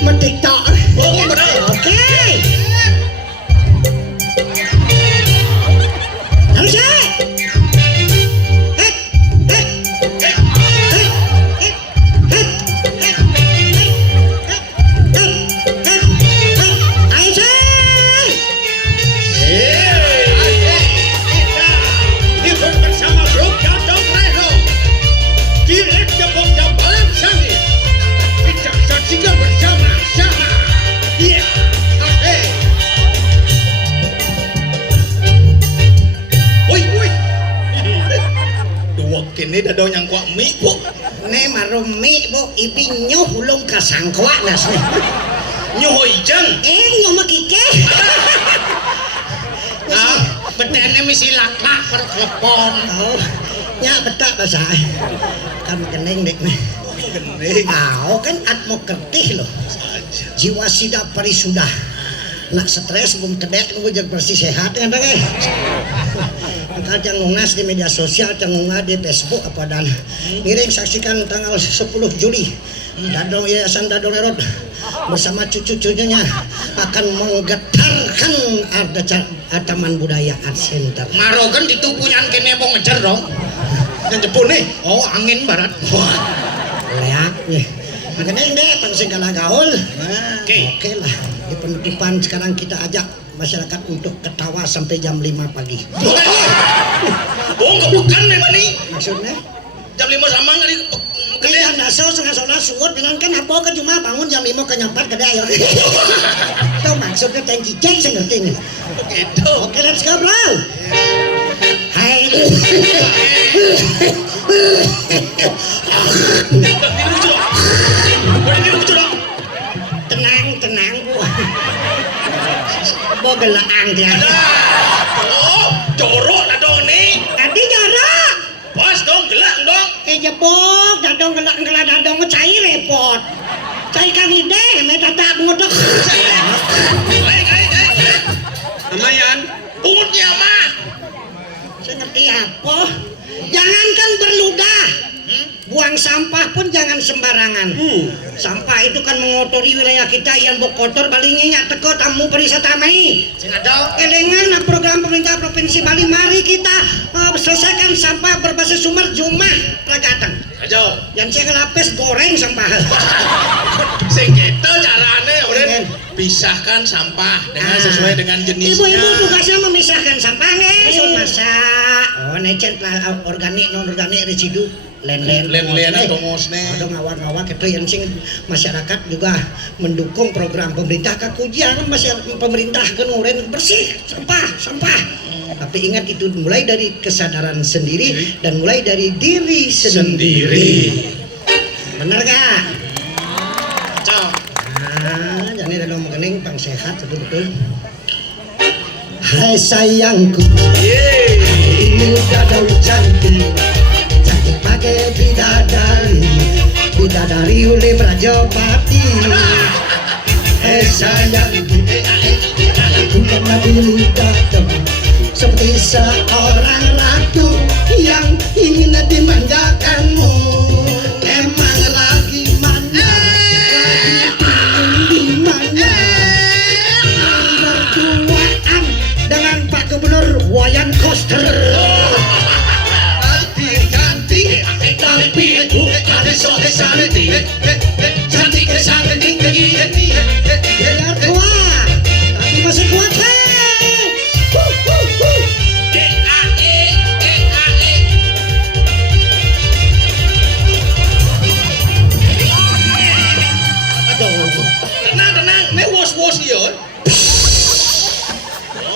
mentiktok. Oh, benar. Oke. Harus ya. Ikut bersama grup Jatuh Reho Direk Jepogja Balan Sangit. Kita saksikan bersama-sama. Iya, oke. Woi. Dua kini dado yang kuat mie kok. Nih maru rumi bu ipi nyuh ulung kasangkwa nas Nyuh ijeng. nyuh makike Betene misi lak-lak perklepon. oh nya betak bahasa kan kening dek nih kan atmo kertih loh jiwa sida parisudah nak stres bung kedek gue jag bersih sehat kan deh Engkau yang ngungas di media sosial, yang ngungas di Facebook apa dan ngiring saksikan tanggal 10 Juli Dadong Yayasan Dadong Erot bersama cucu-cucunya akan menggetarkan Taman Budaya Art Center. Marogan ditupunyan kene mau ngejar dong. Yang Jepun nih. Oh angin barat. Wah. Leak nih. Makanya deh segala gaul. Oke. lah. Di penutupan sekarang kita ajak masyarakat untuk ketawa sampai jam 5 pagi. Bohong kepekan memang nih. Maksudnya? Jam 5 sama kali Kaya yang dasar setengah suut bilang kan apa ke cuma bangun jam 5 ke nyampat ke ayo. Itu maksudnya tangki cek saya ngerti nih. Gitu. Oke, let's go bro. Hai. Tenang bu. Bo gelaang dia. Oh, jorok lah dong nih. Tadi jorok. Pas dong, gelak dong. Jebok, dadong gelak dadong cair repot. Cair kang ide, metata ngudek. Lumayan. Pungutnya mah. Saya ngerti apa? Jangankan berludah, buang sampah pun jangan sembarangan. Sampah itu kan mengotori wilayah kita yang kotor balinya teko tamu perisata mai. Kelengan program pemerintah Provinsi Bali, mari kita selesaikan sampah berbasis sumber Jumah Pragatan. Ajo. Yang saya lapis goreng sampah. Sing gitu carane udah pisahkan sampah dengan sesuai dengan jenisnya. Ibu-ibu tugasnya memisahkan sampah nih. Masak. Oh, necen organik non organik residu. Len-len atau mosne. Ada ngawak-ngawak itu yang sing masyarakat juga mendukung program pemerintah kakujian masyarakat pemerintah kan nguren bersih sampah. Tapi ingat itu mulai dari kesadaran sendiri dan mulai dari diri sendiri. Benar gak? Cok. Nah, jadi ada mengening pang sehat betul-betul. Hai sayangku, ini dadau cantik pakai bidadari oleh Brajapati. Sayangku, aku kena pilih datang seperti seorang ratu yang ingin dimanjakanmu. Emang lagi mana, lagi dimana? Berduaan dengan Pak Gubernur Wayan Koster. Tapi bukan cantik biar kuat, tapi masih kuat Tenang, ini wos ya.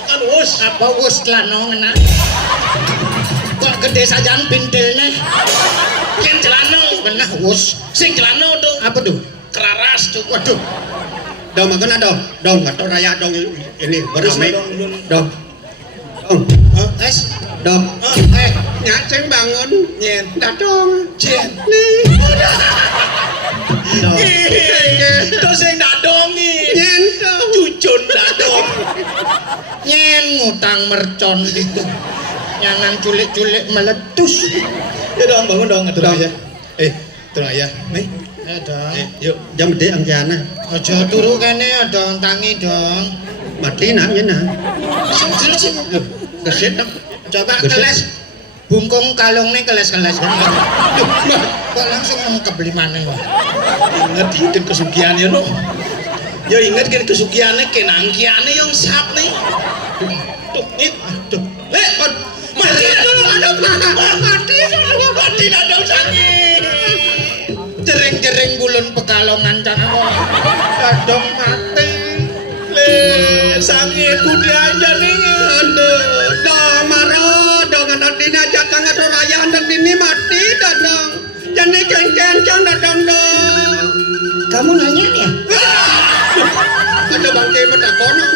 Kan wos. Apa wus celana ngena? Kok gede sajaan pintilnya? Yang celana. Kena wus. Sing celana tuh. Apa tuh? Keraras tuh. Waduh. Dong makan dong atau raya dong ini beramai dong. Es. Dong. Nyaceng bangun. Nyen. Dadong. Jen. Nih. Itu sing dadongi. Nyen. Cucun dadong. Nyen ngutang mercon gitu. Jangan culik-culik meletus. Ya dong, bangun dong, atur Dong. aja. Turun aja. Nih. Dong. Yuk. Jam gede angkiana. Aja turu kene dong, tangi dong. Mati namanya nah. Kesit dong. Coba Gesit. keles. Bungkung kalungnya keles-keles. Kok langsung mau kebeli mana wah? Ingat kan kesugihan ya no. Ya ingat kan kesugihannya kenangkiannya yang sap nih. Tuh. Mati dulu, mati dadong sakit. Jering-jering gulun pekalongan cara Dadong mati. Sakit kudi aja nih. Dong maro dong anak dina jatang atau raya anak dini mati dadong. Jan nih kencang datang dong. Kamu nanya ya? Ada bangke mata kono.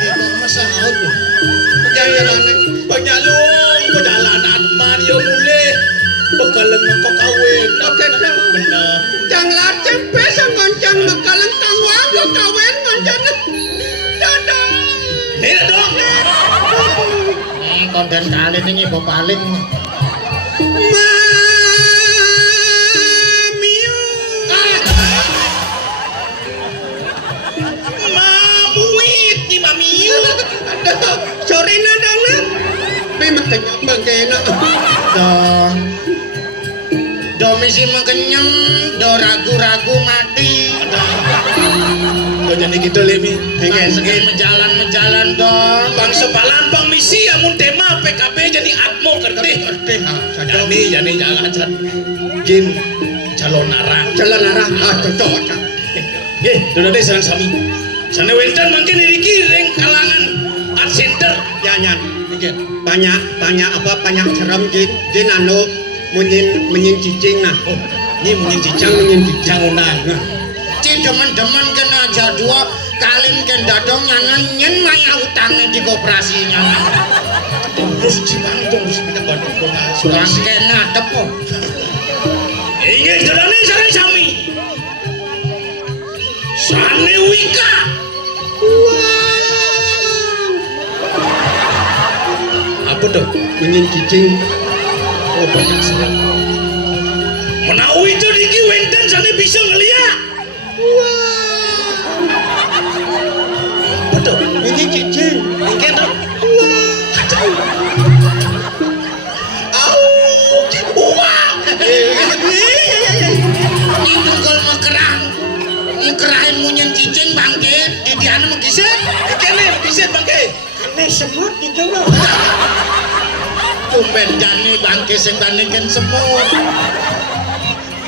Kita masalah tuh. Perjalanan nih. Penyalung perjalanan man yo mulai bekalan kau kawin. Oke dah. Bener. Jangan cempe ngoncang bakalan tawang kau kawin ngoncang. Dadah. Ini dong. Konten kali ini ibu paling. Mamiu. Mamuit ni mami. Aduh, sorry na dong na. May makanyang bangke na. Do misi mengenyam, do ragu-ragu mati. Kau jadi gitu lemi. Segi menjalan dong. Bang sepalan bang misi amun tema PKB jadi atmo kerti. Jadi jalan cat. Jin calon arah. Jalan arah. Cocok. Sudah deh serang sami. Sana wentan mungkin dikiring kalangan art center. Jangan. Banyak serem jin anu menyin cicing nah. Oh, ini mungkin cicang jangunan. Ci demen-demen kena aja dua kalin ken dadong nyen maya utangnya di kooperasinya. Terus cibantung terus kita bantu Surang kena tepo. Ingat sudah nih serang sami. Sane wika. Apa tuh? Menyin cicing. Oh banyak sekali. Menawi itu diki wenten sana bisa ngeliat. Apa tuh? Menyin cicing. Mungkin tuh. Ini tunggal mekerahin munyen cicing bangke di diana mengisir. Kene bisa bangke. Aneh semut gitu loh. Tumben jani bangke sing bandingkan semut.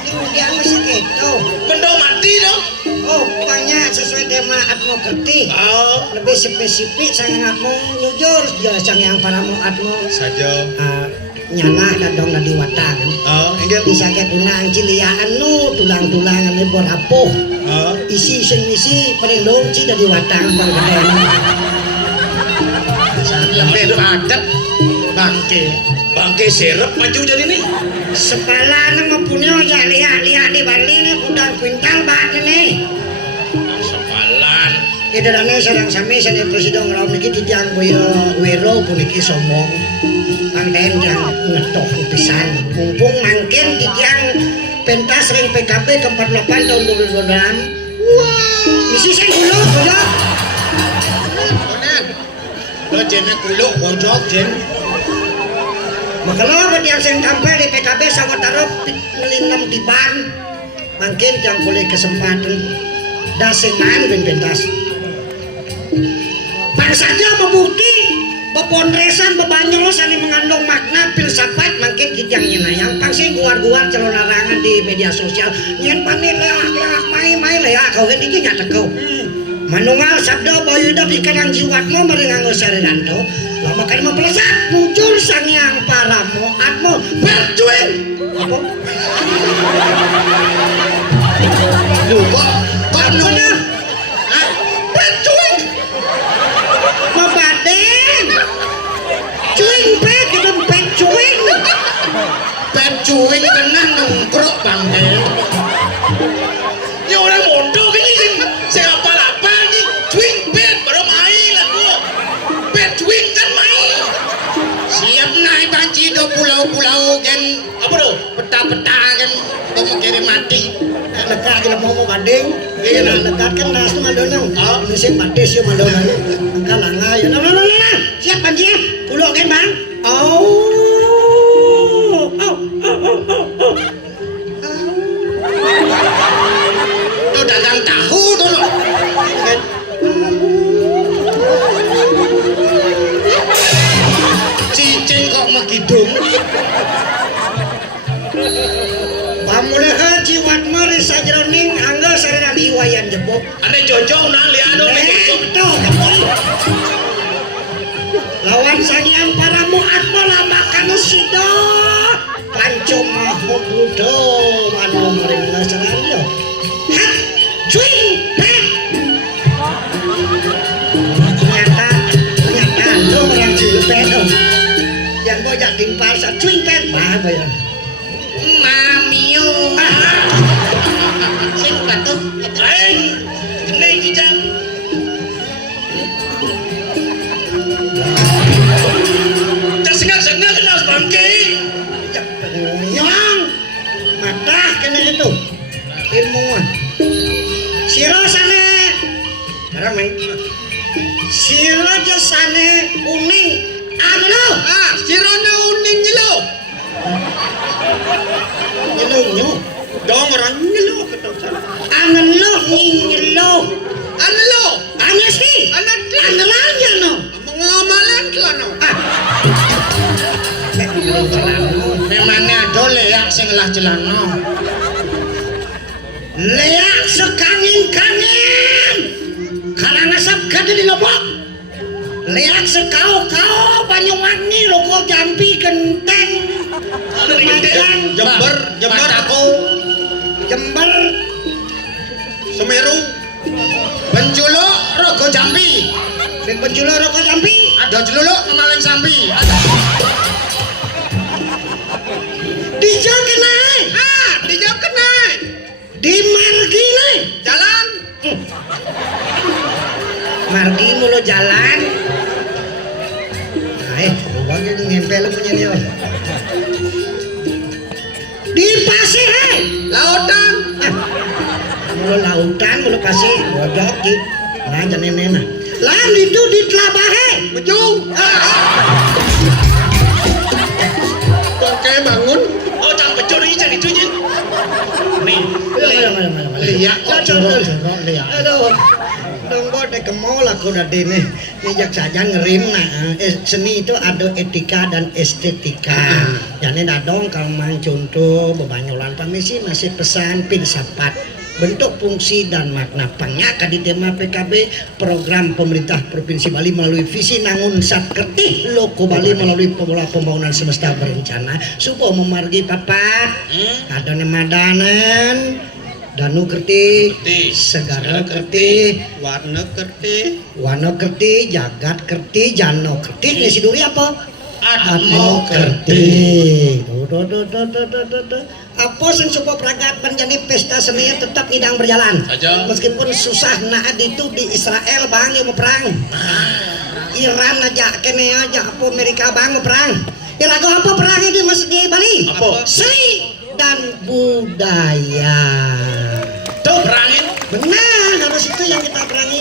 Kemudian masih gitu. Mendong mati dong. Oh, banyak sesuai tema Atmo Kerti. Oh, Lebih spesifik sangat Atmo nyujur jelasang yang para mu Atmo saja. nyana dadong na diwatang. Oh, ingin. Bisa ke tunang ciliaan nu tulang-tulangan ni borapuh. Oh, Isi sing misi paling longci dari watang bang gede. Lebih padat bangke. bangke serep maju jadi nih. Sepala nang mapunyo ya lihat di Bali ni udang kuintal banget nih. Sepalan. Idarane sarang sami sa presiden raw niki tijang boyo wero puniki sombong. Pangkain jang ngetok pisan. Mumpung mangkin tijang pentas ring PKB ke-48 tahun 2026. Misi sing kulo. Lo jene kuluk bojok jen. Makalo ba yang sing tampil di PKB sawetara ngelinam di ban. Mungkin yang boleh kesempatan dasengan ben pentas. Pangsanya membukti bepondresan bebanyolos yang mengandung makna filsafat mungkin kijang nyenayang pangsi guar-guar calon larangan di media sosial nyen panilak mai leak kau kan iki nyata kau manunggal sabda bayuda pikanang jiwatmu merengang saredanto lama kan mempelesat muncul sang yang paramu atmu berjuang apa? Kok bener? Berjuang Mabaden cuing pet itu pet cuing Pet cuing tenang nongkrok bangke. Ya orang bodoh kan ini saya apa-apa ini twing bed baru main lah gua. Bed twing kan main. Siap naik banci do pulau-pulau kan Apa tuh? peta-peta kan do mengirim mati. dekat kita mau banding iya dekat kan langsung adonang Indonesia batis yuk adonang angka langga ya nah siap panji pulau kan bang Do dagang tahu do lo. Cicing kok megidung. pamulih jiwat mari sajroning angga sarana iwayan jebok Ada Jojo nang liado nih. itu lawan sangian para muat malah makan sido Panco Mahmud Budo mano mari ngasaran yo. Hap swing pet. Ternyata lo orang Cilpet oh. Yang bojak timpal sa swing pet bah boy. Mamiu. Sing batuh. Ini kijang. Sengak-sengak kena bangke. Nyong matah kena itu ilmuwan siro sane barang main siro aja sane uning anu sirana uning nyelo nyelo dong orang nyelo ketemu sana angen lo nyelo alo aneh sih Aneh. angelanya no mengamalan celana Memangnya ada leak sing lah celana. leak sekangin-kangin karang asap gede di Lombok leak sekau-kau Banyuwangi Logo Jambi Genteng Lumajang Jember aku Jember Semeru penculuk Rogo Jambi. Sing penjulo Rogo Jambi Ada jeluluk Malang Sambi. di Jawa Kenai dijawab kena di Margi nih jalan Margi mulu jalan gua gitu ngempel punya dia di pasir lautan mulu lautan mulu pasir wajah gitu nah jangan nena lan itu di Telabahe ujung oke bangun Oh, jangan pencuri jangan dicuci. Nih, lihat kok jorok lihat aduh dong gue dek kemol aku udah dene ngejak saja ngerim nah seni itu ada etika dan estetika jadi dadong kalau main contoh bebanyolan pamisi masih pesan filsafat bentuk fungsi dan makna pangaka di tema PKB program pemerintah Provinsi Bali melalui visi nangun satkertih loko Bali melalui pola pembangunan semesta berencana supaya memargi papat ada nemadanan danu kerti segara kerti warna kerti jagat kerti jano kerti ngisi duri apa atmo kerti apa sing supaya pragat menjadi pesta seni tetap ngidang berjalan Aja. meskipun susah nah itu di Israel bang yang mau perang Iran aja kene aja apa Amerika bang mau perang ya lagu apa perangnya di masjid di Bali Apa? seni dan budaya Tuh perangin. benar harus itu yang kita perangi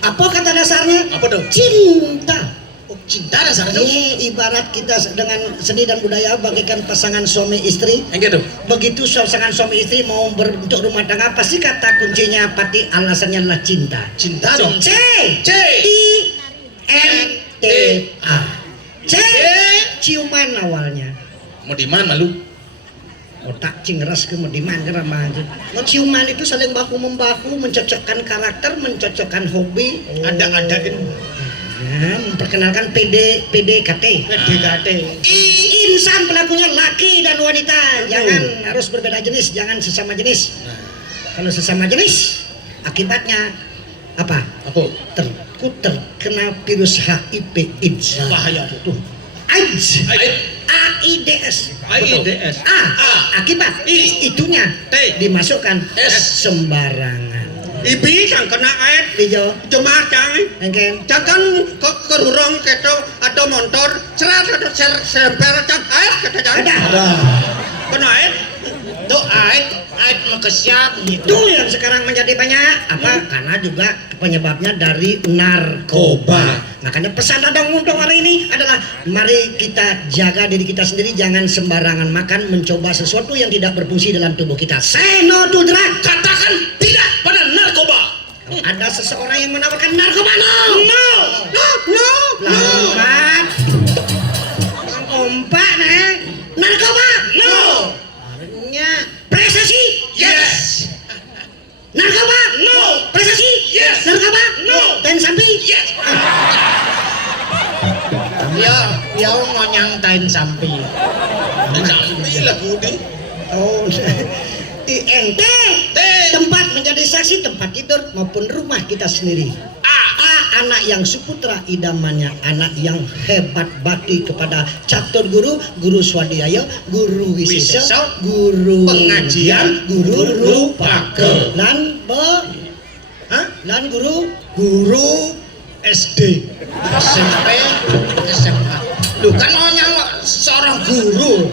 apa kata dasarnya Apa tuh? cinta Cinta dasarnya. ini ibarat kita dengan seni dan budaya bagaikan pasangan suami istri Yang gitu. begitu pasangan suami istri mau berbentuk rumah tangga pasti kata kuncinya pasti alasannya adalah cinta Cinta dong. C C. I N T A C ciuman awalnya Mau di mana lu? otak cingres ke mediman ke remaja ciuman itu saling baku membaku mencocokkan karakter mencocokkan hobi Ada-adain. memperkenalkan PDKT insan pelakunya laki dan wanita jangan harus berbeda jenis jangan sesama jenis kalau sesama jenis akibatnya apa Apa? terkena virus HIV AIDS Bahaya tuh. AIDS Ayo. AIDS AIDS. akibat I. itunya T. dimasukkan S. sembarangan ibi sang kena air Ijo cuma cang engken jangan kerurung keto atau motor cerat atau seremper cang air kata cang ada kena air tuh ait mau kesiap itu yang sekarang menjadi banyak apa karena juga penyebabnya dari narkoba makanya pesan dadang untuk hari ini adalah mari kita jaga diri kita sendiri jangan sembarangan makan mencoba sesuatu yang tidak berfungsi dalam tubuh kita say no to drug Katakan tidak pada narkoba. ada seseorang yang menawarkan narkoba no lambat kompak nah narkoba No. nya prestasi Yes. narkoba prestasi Yes. narkoba No. dan sampai Yes. dia ngonyang tain sampi. Jambi. lagu di. Oh, di ente Teh. tempat menjadi saksi tempat tidur maupun rumah kita sendiri. A, anak yang suputra idamannya, anak yang hebat bakti kepada catur guru, guru swadhyaya, guru wisesa, Wisesa, guru pengajian, guru rupake. lan lan Guru SD, SMP, SMA. Lu kan orang seorang guru.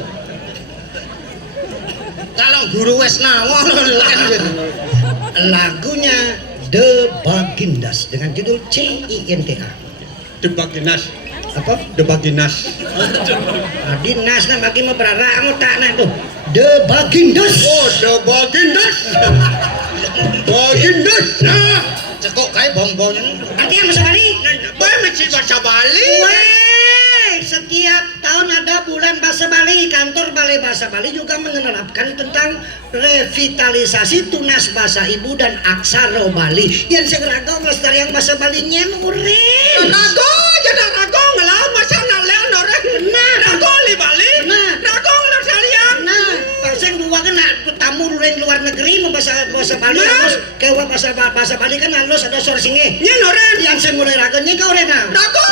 Kalau guru wes nawa kan gitu. lagunya The Bagindas dengan judul CINTA. Debaginas. Apa? Debaginas. Dinas nah bagi mau berarang tak nah tuh. The Bagindas. Oh, Debaginas. Bagindas. Nah, Cekok kayak bong-bongnya. Artinya bahasa Bali. Boy masih bahasa Bali. Weh, setiap tahun ada bulan bahasa Bali. Kantor Balai Bahasa Bali juga menerapkan tentang revitalisasi tunas bahasa ibu dan aksara Bali. Yang segera melestarikan bahasa Bali nyen urin. Rago, jadi rago ngelau masa nalean orang. Benar. Rago li Bali. Benar. Rago ngelau sariang. Nah, bangsa yang dua kan tamu luar negeri mau bahasa Bali Nah. halus. Kayak bahasa Bali kan halus ada suara singe. Nyen orang. Yang saya mulai ragonya kau rena. Rago.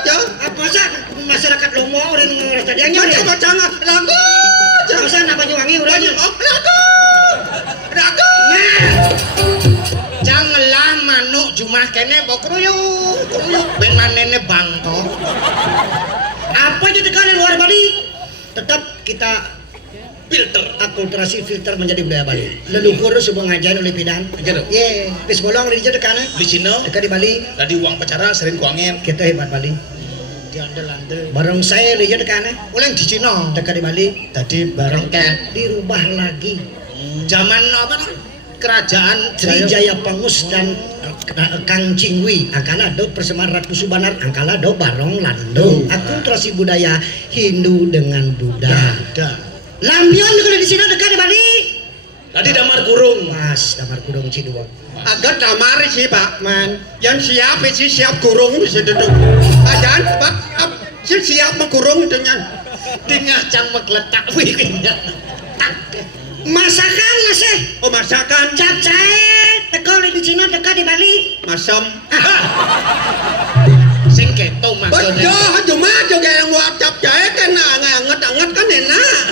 Jo. Apa sih masyarakat Lomo orang ngerestadiannya? Baca rago. Masa anak Banyuwangi orang. Rago. Rago. Janganlah manuk jumah kene bok kruyuk ben manene bangko. Apa jadi kalian luar Bali? Tetap kita Filter. akulturasi filter menjadi budaya Bali. Leluhur sebuah ngajian oleh pidan. Gitu. Ye, pis bolong di jauh dekat Di Cina dekat di Bali. tadi uang pacara sering kuangin. Kita hebat Bali. Diandel-andel. Bareng saya di jauh dekat Uleng di Cina dekat di Bali. tadi bareng kan Dirubah lagi. zaman apa kan? Kerajaan Sriwijaya Pangus dan Kang Cingwi angkala do persembahan Ratu Subanar angkala do barong lando akulturasi budaya Hindu dengan Buddha. Dah. Lampion juga di sini dekat di Bali. Tadi damar kurung. Mas, damar kudung Cidua. Agak damar sih Pak. Man, Yang siap sih siap kurung bisa duduk. Ajan Pak, siap mengkurung itu nyan. Tingah cang megletak wiknya. masakan masih. Oh masakan Capcay, tegol di Cina dekat di Bali. masam. Sing keto maksudnya. Bejo, cuma juga yang buat capcay kan anget-anget kan enak.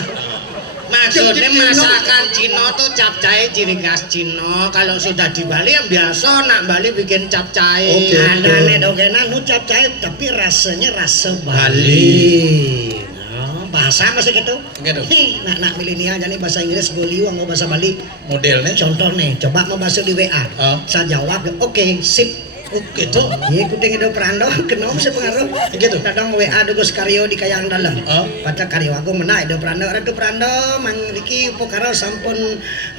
Maksudnya masakan Cina tuh capcay ciri khas Cina. Kalau sudah di Bali yang biasa nak Bali bikin capcay. Oke. Ada nedogenan nu capcay tapi rasanya rasa Bali. No, bahasa masih gitu. Gitu. Nak milenial jadi bahasa Inggris boleh mau bahasa Bali. Modelnya. Contoh nih, coba mau bahasa di WA. Oh. Saya jawab, oke, sip. Oh gitu. Iya, kuting itu perando, kenapa sih pengaruh? Gitu. Kadang WA dugus karyo di kayang dalam. Oh. Pada karyo aku menang, itu perando, mang Riki pokaro sampun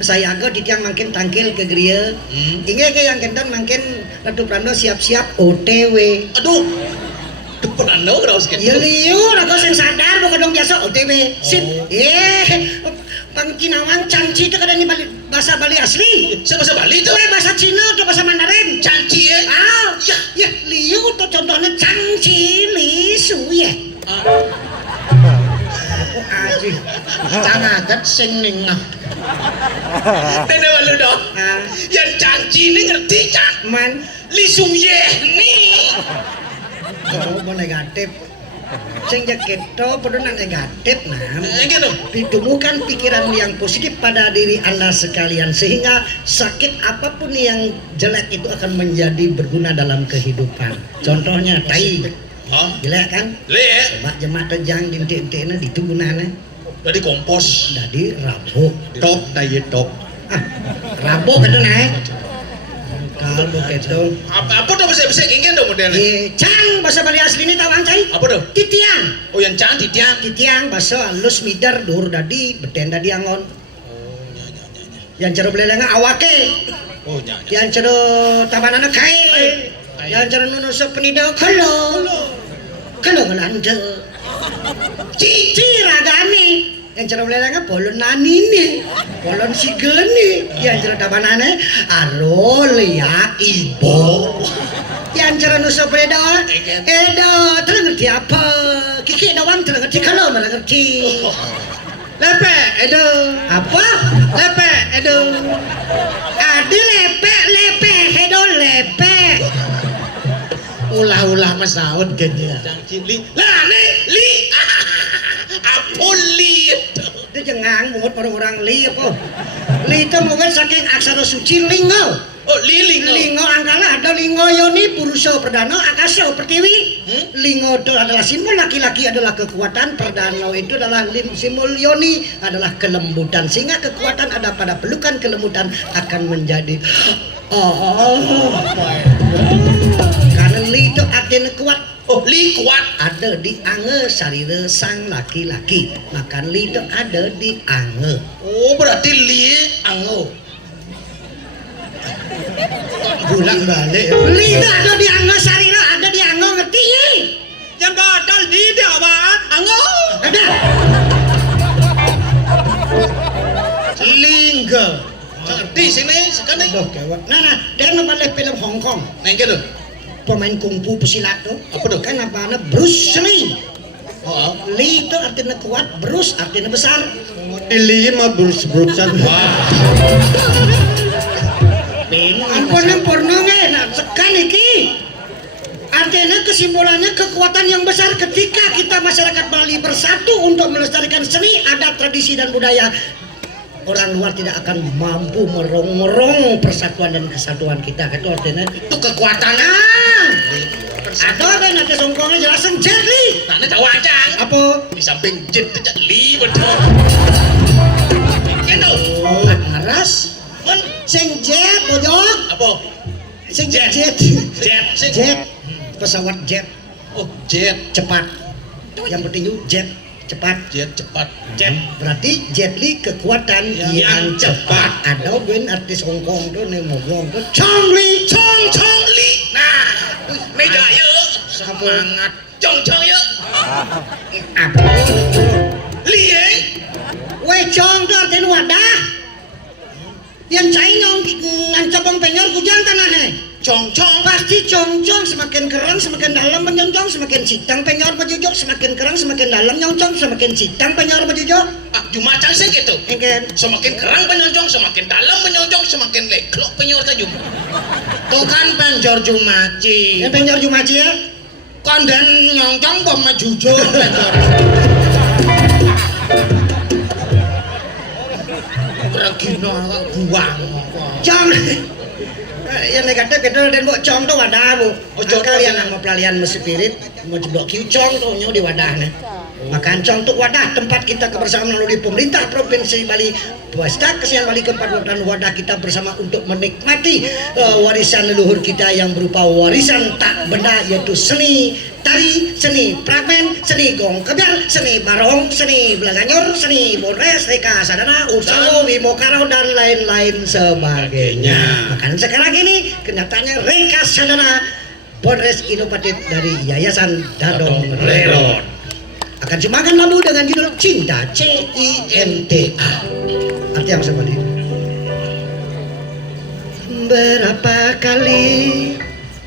saya agak ditiang makin tangkil ke geria. Hingga ke yang kentan makin ratu perando siap-siap OTW. Aduh. Depan anda harus Ya gitu. liur, aku sing sadar bukan dong biasa OTW. Sip. Pangkinawang canci itu kadang di bahasa Bali asli. Saya bahasa Bali tuh. Bahasa Cina atau bahasa Mandarin? Canci ya. Ya, liu tuh contohnya cangci lisu ya. Aku aji. Cangagat sing ningah. Tenda walu dong. Yang canci ini ngerti cak. Man, Lisung ye nih. coba negatif. Sing jaketo perlu negatif nah. Gitu. Ditemukan pikiran yang positif pada diri Anda sekalian sehingga sakit apapun yang jelek itu akan menjadi berguna dalam kehidupan. Contohnya tai. Oh, Jelek kan? le. Coba jemaah tejang dinti-intina ditugunana. Jadi kompos. Jadi rabuk. Top, tayo top. Rabuk itu naik. Kalau begitu. Apa tuh bisa ingin dong modelnya? Cang bahasa Bali asli ini tawang cai. Apa tuh? Titiang. Oh yang cantik dia. Titiang bahasa halus midar dur dadi betenda diangon. Yang cero belelenga awake. Oh nyanya. Yang cero tabanana kai. Yang cero nunuso penido kalo. Kalo ngelandel. Cici ragane. Yang cero belelenga bolon nanine. Bolon sigene. Yang cero tabanana aro liak ibo. Yang cero nuso penido. Edo, terus ngerti apa? Kiki doang terus ngerti kalau malah ngerti. Lepe, aduh. Apa? Lepe, aduh. Adi lepe, hedo lepe. Ulah-ulah masaud kayaknya. Li. Lah li. Apun li. Itu jangan mungut orang-orang li apa? Li itu mungkin saking aksara suci lingo. Oh li Lingo angkala ada lingo yoni purusa perdana akasya pertiwi. Lingo itu adalah simbol laki-laki adalah kekuatan, perdana itu adalah simbol yoni adalah kelembutan sehingga kekuatan ada pada pelukan kelembutan akan menjadi karena li itu artinya kuat. Oh li kuat. Ada di ange sarira sang laki-laki, maka li itu ada di ange. Oh berarti li ango. Bulan balik. Li itu ada di ange sarira, ada di ange, ngerti ya? Yang badal di dia apa? Ango. Ada. Lingga. Ngerti sini sekarang. Nah, dia ngebalik film Hong Kong. Neng gitu. Pemain kungfu pesilat tuh. Apa tuh? Kan apanya Bruce Lee. Oh. Lee itu artinya kuat, Bruce artinya besar. Ili mah Bruce-Brucean. Ampun pornonge, nah sekan iki. Artinya kesimpulannya kekuatan yang besar ketika kita masyarakat Bali bersatu untuk melestarikan seni, adat, tradisi dan budaya. Orang luar tidak akan mampu merong-merong persatuan dan kesatuan kita. Itu artinya itu kekuatan. Ada kan nanti songkongnya jelasin Jet Li. Nah, ini cawacang. Apa? Di samping jet itu li betul. Kendo. Laras. Men Sing jet bojok. apa? Sing jet. Jet. Pesawat jet Oh jet. cepat. Yang penting itu jet cepat. Jet cepat. Jet. Berarti Jet Li kekuatan yang cepat. Ada ben artis Hong Kong tuh nih ngomong tuh Chong Li. Chong li. Nah, meja yuk. Semangat. Chong yuk. Apa? Li Wei Chong tuh artinya wadah. Yang China ngancapang penyor kujang tanahnya. Chong. Pasti cong-cong semakin kerang semakin dalam menyoncong semakin sitang penyor bejujok semakin kerang semakin dalam nyoncong semakin sitang penyor bejujok. Ah, jumacang sih gitu. Engken. Semakin kerang penyoncong, semakin dalam penyoncong, semakin leklok penyor tajum. Tuh kan penjor jumaci. Yang penyor jumaci ya. Konden nyongcong bom majujo penjor. Regino buang. Cong. Yang negatif kita dan buat cong tuh wadah bu. Kalian mau pelalian spirit mau jeblok kiu cong tuh nyaw di wadahnya. Makan cong tuh wadah tempat kita kebersamaan melalui pemerintah provinsi Bali, Puasta Kesian Bali Keempat dan wadah kita bersama untuk menikmati warisan leluhur kita yang berupa warisan tak benda yaitu seni tari, seni pramen, seni gong kebiar, seni barong, seni belaganyur, seni bodres, reka sadana, usaha, wimokaro dan lain-lain sebagainya. Makan sekarang ini kenyataannya reka sadana bodres inovatif dari Yayasan Dadong Reron akan semakan lalu dengan judul Cinta CINTA. Arti apa seperti itu? Berapa kali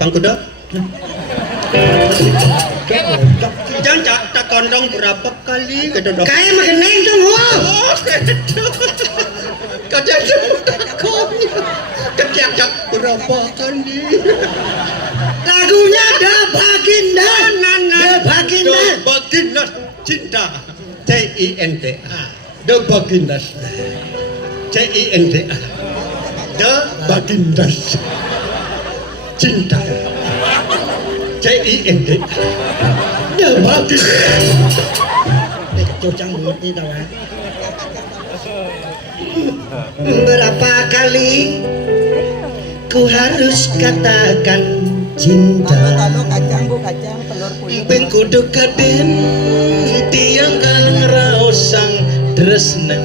Pangkuda. Jangan tak kondong berapa kali gitu dok. kayak makin neng tuh wow. Oh, gitu. Kerja sudah konya. Kerja berapa kali? Lagunya The Baginda. The Baginda. The Baginda Cinta. CINTA. The Baginda. CINTA. The Baginda Cinta. CINTA. The Baginda. Cocang banget nih tahu ya. Berapa kali ku harus katakan cinta. Beng kudu kaden tiang kan ngeraosang tresna.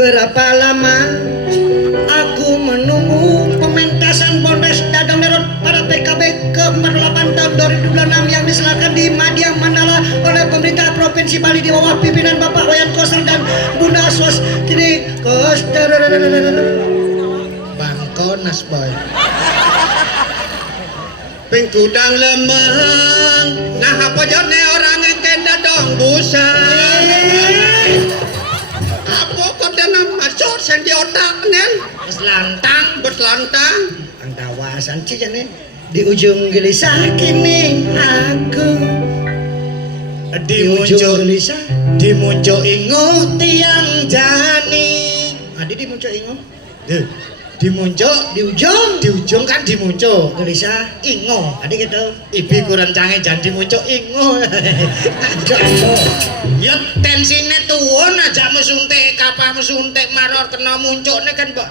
Berapa lama aku menunggu pementasan Polres Dadong Reron pada PKB ke-48 tahun 2026 yang diselenggarakan di Madya Mandala oleh pemerintah Provinsi Bali di bawah pimpinan Bapak Wayan Koster dan Bunda Swastini Koster. Bangkonas boy. Pengkudang lemeng. Nah apa jone orang yang kena dong rembusan. Apa kok nama masuk sen di otak nen? Berselantang. Ang kawasan sih nih di ujung gelisah kini aku. Di ujung gelisah Dimunco ingo tiang jani. Adi di muncul ingo. dimunco Di ujung di ujung kan dimunco gelisah ingo adi gitu. ibi kurang canggih jan dimunco ingo ya tensine tuwon aja mesuntik kapah mesuntik maror kena muncukne kan mbok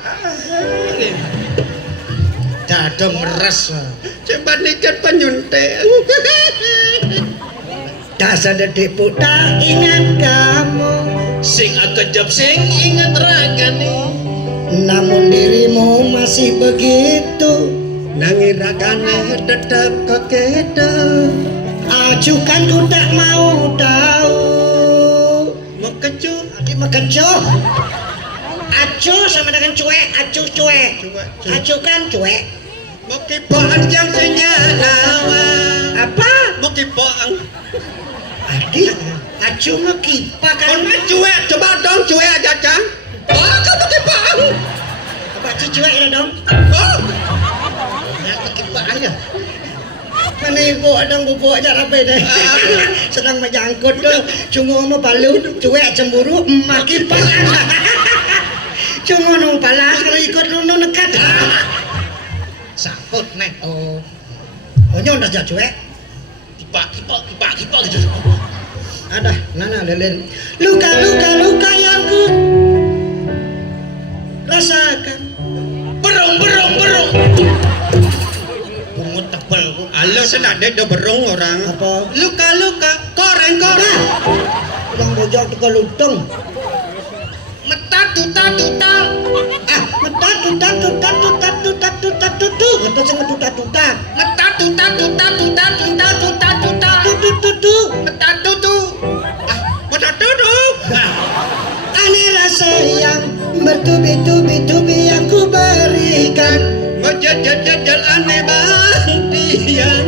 dado meres Coba nikat penyuntik. Dasar dedek putar ingat kamu. sing akejep sing inget ragane Namun dirimu masih begitu. Nangiragane tetap kokedo. Acukan ku tak mau tahu. Mekecu. Adi mekecuh. Acu sama dengan cuek. Acu cuek. Acukan cuek. Mokipaan yang senyawa. Apa? Mokipaan. Adi acu ngekipa kan. Kon cuek, coba dong cuek aja Cang. Oh, kamu kipaan. Apa acu cuek ya dong? Oh, Ya kekipaan ya. Mana ibu adang bubuk aja apa deh. Sedang menjangkut tuh. Cungu mau balut, cuek cemburu, makipaan. Cungu nung palas kalau ikut nung nekat. sakut nek Oh, nyon dah cuek. kipak gitu Ada, nana lelen. Luka yang ku rasakan. berung bungut tebel alo senade do berung orang. Apa? Luka, koreng. Yang bojok tuh lutung. metat tuta Ah, metat tutat. Betul sing tutat. metat tuta Tutu. metat tutu Mata duduk. Aneh rasa yang bertubi-tubi yang ku berikan. Ngejajal aneh bantian.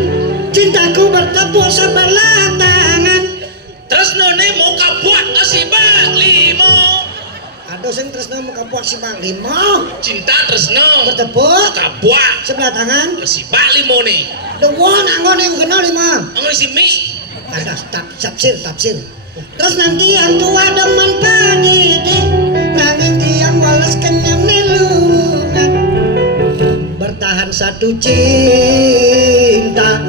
Cintaku bertepuk sebelah tangan. terus none mau kabuat asibak limo Aduh sing tresno muka puak si Bang Limo. cinta tresno Bertepuk kabuat sebelah tangan. asibak limo nih Dewon anggone kenal lima. angin si mi Ada tafsir. Terus nanti yang tua demen padidi, nanti yang walas kenyang nelungan. Bertahan satu cinta.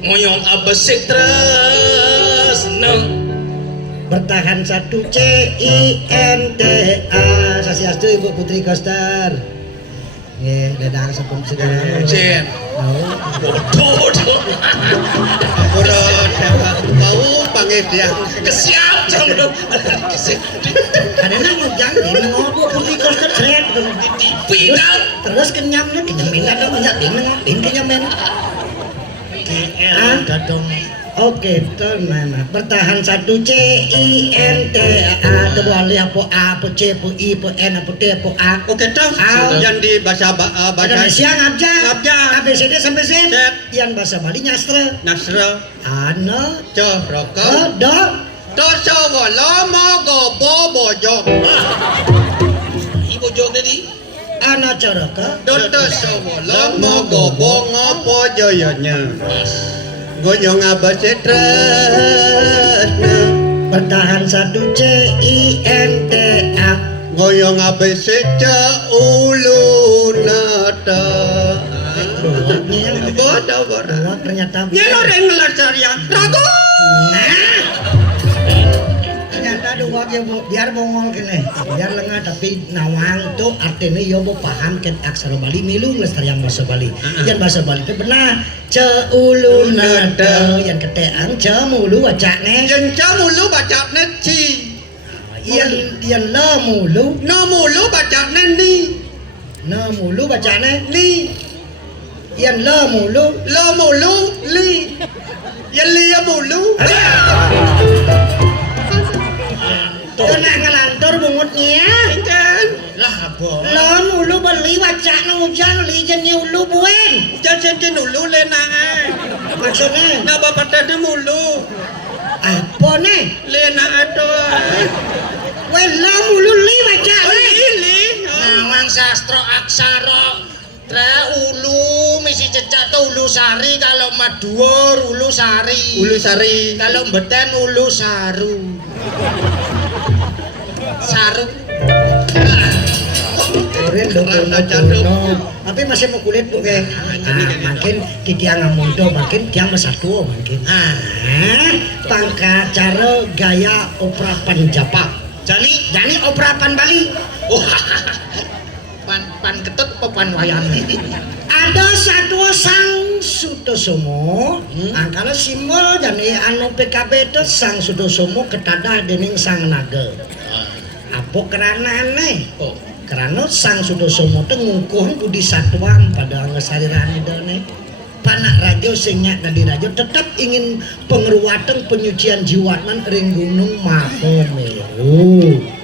ngoyong abesik tresno Bertahan satu CINTA. Sasiastu Ibu Putri Koster. Nggih, dadang sampun segala. jen bodoh Mau panggil dia. kesiap jam Ada nang ngejang di ngopo Putri Koster sret. pindah Terus kenyamnya kenyamin ada banyak din kenyamin. GL dadong Oke, teman. Bertahan satu CINTA. Terbalik apa A, apa C, apa I, apa N, apa T, apa A. Oke toh. Au. Yang di bahasa Indonesia ngabjad. Ngabjad. ABCD sampai Z. Z. Yang bahasa Bali nyastra. Nasra. Ano, Coh rokok. do. Toso wolomo gobo bojo. ibu jog tadi Ano coroko. Toso wolomo gobo ngopo joyonya. Gonyong abah setresna. Bertahan satu CINTA. Goyong abah seca ulunata. Bodoh. Wah, ternyata Ya lo rengelar ya. Ragu. ternyata dua ya bu, biar bongol kene, biar lengah tapi nawang tuh artinya yo bu paham kan aksara Bali milu ngelestarian bahasa Bali. Yang bahasa Bali itu benar. Ceulun nada yang keteang cemulu wacane. Yang camulu baca neci. Yang lemulu No mulu baca ni. nemulu bacane. Ni. Yang lemulu Lo mulu li. Yang lia mulu. kena ngelantur bungutnya. Kan. lah abo Lemulu beli wacane ujang li jenye ulu buen. Jangan ulu lena. Maksudnya Napa pada mulu. Apa nih? Lena aduh. Wela mulu li baca Lili. Nawang sastra aksara tre ulu misi cecak tuh ulu sari kalau maduur ulu sari. Ulu Sari. Kalau beten ulu saru. Saru. Keren dong tapi masih mau kulit bu kayak makin tiang muda makin tiang mesatu makin pangkat cara gaya opera panjapa jani opera pan Bali pan ketut apa pan wayang? ada satu sang Sutosomo kalau simbol jani anu PKB itu sang Sutosomo ketadah dening sang naga apa kerana aneh karena sang Sutosomo itu ngukuhan budi satuan pada ngesariran itu panak raja singnya tadi raja tetap ingin pengeruatan penyucian jiwanan ring gunung Mahameru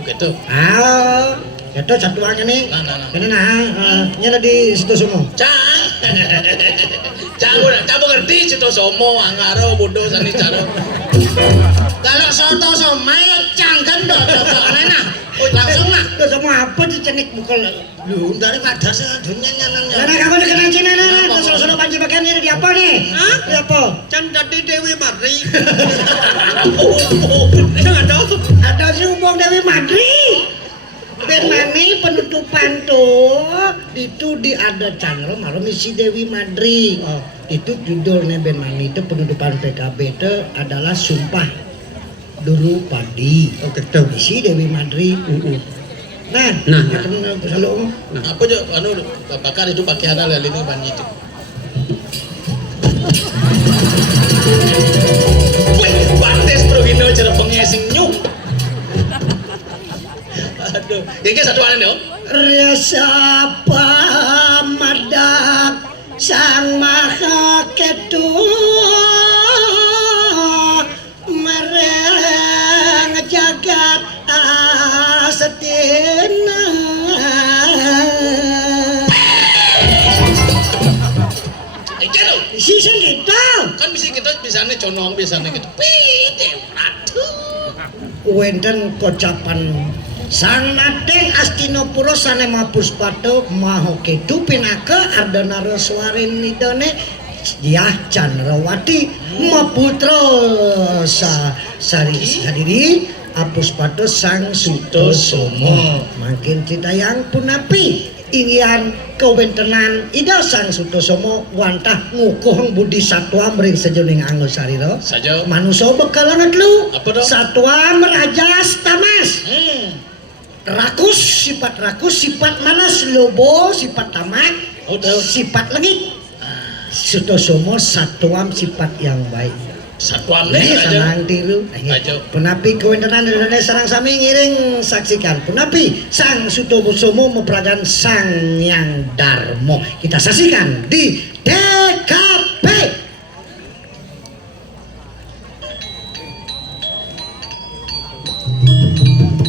Gitu. itu satuannya nih Nah. nyala di Sutosomo Campur ngerti Sutosomo angaro bodoh sani caro. Kalau soto somai ya canggan dong cocoknya nah langsung nah Sutosomo apa dicenik buka lu daripada sedunia nyanang karena kamu dikenal Cina nih solo panci bagian ini di apa nih di apa Can dadi Dewi Mari. ada si Ubong Dewi Madri Ben Mani penutupan tuh itu di ada channel malam isi Dewi Madri itu judulnya Ben Mani itu penutupan PKB itu adalah Sumpah Dulu Padi gitu. isi Dewi Madri nah selalu Apa jo anu bakar itu pakai ada lali ini ban itu. Wih, bates progino cara pengesing nyuk. Aduh, ini satu aneh dong. Rasa pamadak sang maha ketua mereng jagat asetina Jatuh. sisen gitu Kan kita biasanya conong biasanya gitu. Pide, aduh. wenten kocapan sang nateng Astinapura sanema puspato maho ketu pinaka ardana raswarin nidone Yah Chandrawati maputra sadiri apuspato sang Sutosomo makin citayang punapi irian kewentenan ida sang Sutosomo wantah ngukuh budi satwa mering sejening anggo sarira Saja. manusia bekalangan lu Apa dong? satwa merajas tamas rakus sifat malas lobo sifat tamak Oh, tahu. sifat legit Sutosomo satwa sifat yang baik Satu ini aneh aja. sanang tiru Aja. punapi kewentenan dari sarang sami ngiring saksikan punapi sang Sutosomo memperagan sang yang darmo kita saksikan di TKP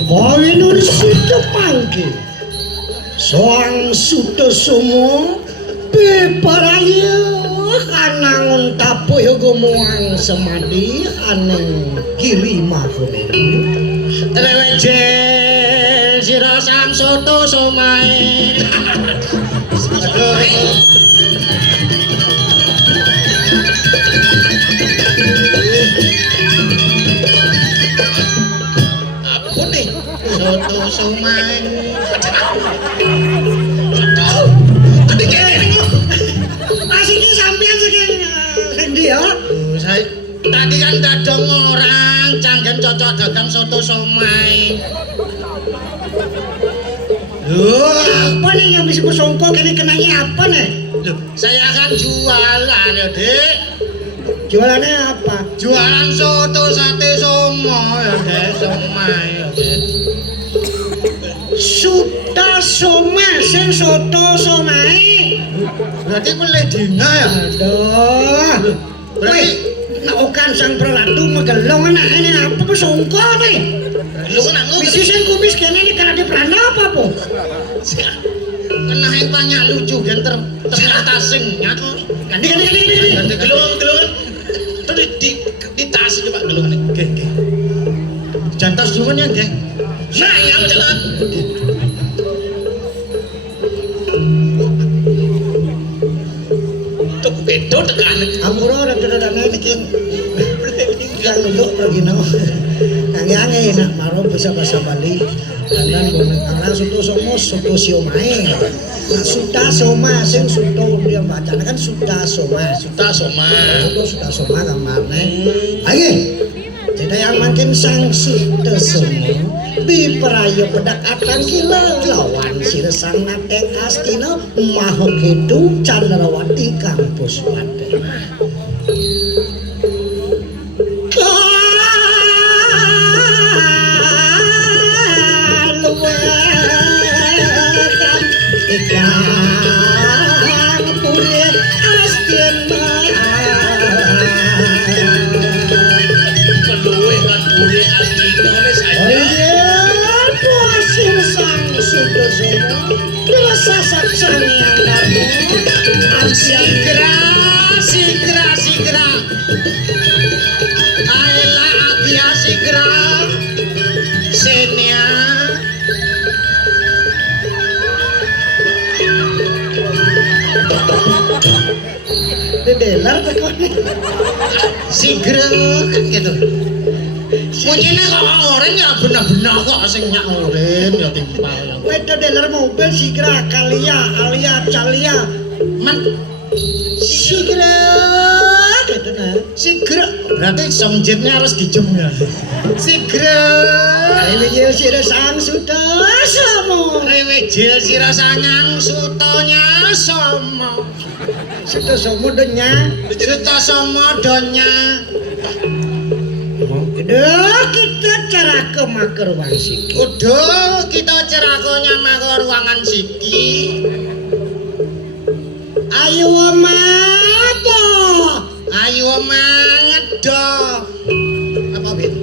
Kawinun Suto panggil Soang Sutosomo bebaraya kanangun tapo yogo muang semadi aneng kiri Mahameru Trewejel sira sang soto somae Apa nih? soto somae Adik kene. masih ini sampean sekian dia saya tadi kan dadong orang canggen cocok dagang soto somae apa nih yang bisa kusongko kini kenanya apa nih saya kan jualan ya dek jualannya apa jualan soto sate somo ya dek somae ya dek Suta Soma sing soto somae berarti meledina ya aduh berarti naukan sang pralatu magelong anak ini apa kusongko nih lu kan aku bisnisnya kumis kayaknya ini karena di Belanda apa po kena yang banyak lucu kan ternyata sing nyatu ganti ganti gelungan Itu di tas Mas iki Pak gelungane. Nggih. Jantos nyuwun ya nggih. Nah, yang jalan. Tuk bedo tekan. Ampura rada-radane niki yang untuk Regino. Angge-angge enak maro bisa bahasa Bali. Dan bonek arang suto somos suto siomae. Suta soma sing suto dia bacaan kan suta soma. Suta soma. Suta soma kamarne. Ayo. Tidak yang makin sang suta soma. Biperayo pedak atang kila lawan siresang nateng astina mahok hidup Candrawati kampus Wate. Keluwe kan pure astina wis aja. Sigra. Ayolah Agia sigra. Senia. Dedelar tekon. Sigra kan gitu. Punyane kok oren ya bener-bener kok sing nyak oren ya timpal. Wedo dealer mobil sigra alia calia Man sigra gitu nah. Sigra berarti somjetnya harus dijem ya. Sigra. Rewejil sirasang suta somo. Rewejil sirasanyang sutonya somo. Suta somo donya. Suto somo donya. Udah kita cara ke makar wansiki. Udah kita cerakonya maka ruangan siki. Ayo mato. Ayo mangedo. Apa Bin?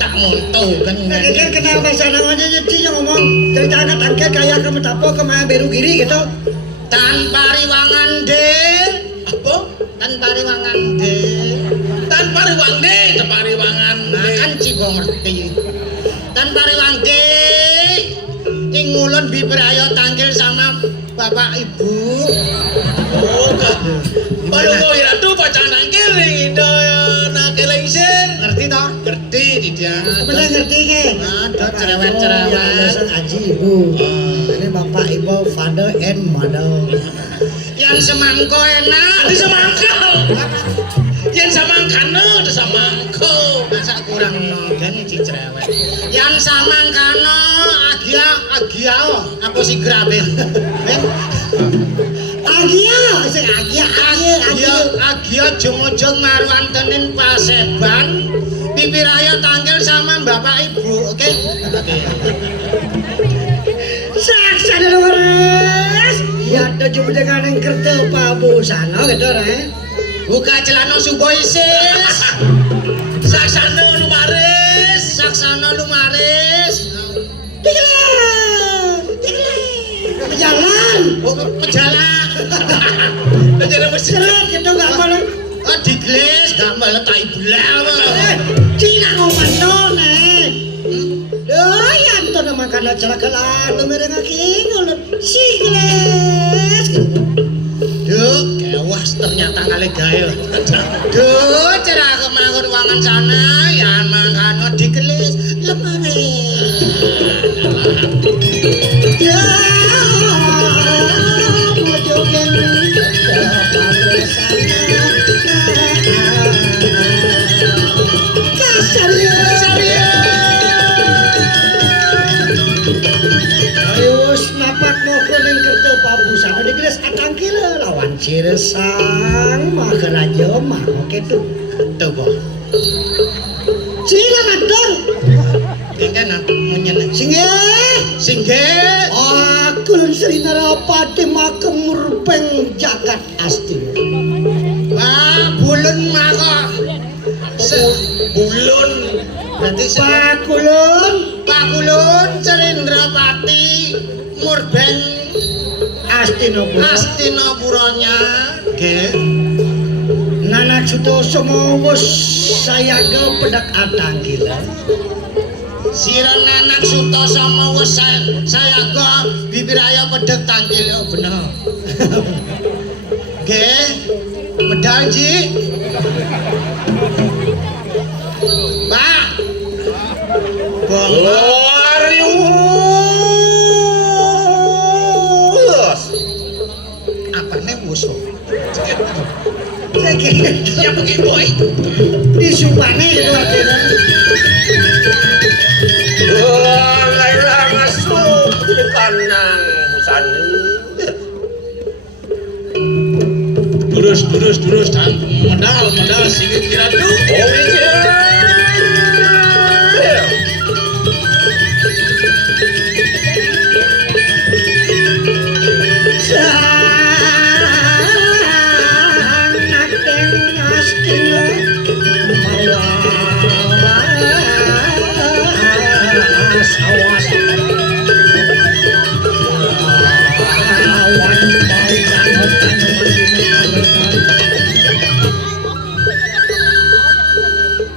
Tak monto kan. Kan kenal bahasa namanya jadi ngomong cerita angkat kayak kamu tapo kemana beru kiri gitu. Tanpa riwangan de. Apa? Tanpa riwangan de. Tanpa riwang de, tanpa riwangan. Nah kan cibo ngerti. Tanpa riwang de. Ing ngulon biberayo tanggil sama bapak ibu. Oh, enggak. Baru kau kira tuh pacaran angkel nih, itu nak elengsen. Ngerti toh? Ngerti dia. Bener ngerti ke? Ada cerewet-cerewet. Alasan aji ibu. Ini bapak ibu father and mother. Yang semangko enak. Ada semangkau. Yang samangkano, ada samangkau. Masa kurang nogan si cerewet. Yang samangkano agia apa si grabin? Agia jong-jong marwantenin paseban. Pipiraya tanggil sama bapak ibu, oke? Saksa luares. Ya ada cuma dengan yang kerja Pak Busana gitu re. Buka celana suboisis. Saksana lumaris. Saksana lumaris. Jalan. Oh, pejalan. Jadi mesti. Seret gitu gak boleh. Oh, digles, gambar tai belah. Cina ngomong nih. Doyan tuh nama karena celakalan mereka kingul sigles. Duh, kewas ternyata kali gayo. Duh, cerah kemana ruangan sana, ya makan digles lemane. Ya, mau joget lawan ciresang makarajo mah gitu Tuh, Bo. sila madong Kengken apa munyen. Singge. aku lun Sri Narapati makem rupeng jagat astina. Ah, bulun maka. Bulun. Berarti Pakulun Cerendrapati murbeng Astinapura Astinapuranya nggih. anak Sutoso mau wis saya ke pedak atanggilan. Siron anak Sutoso mau wis saya ke bibir ayo pedek tangkil yo bener. Nggih. Medal Ji. Pak. Glorious. Apa nih musuh? Siapa ki boy? Di Subane itu artinya. Laila masuk di kanang busan. Durus dan modal singit kira tuh.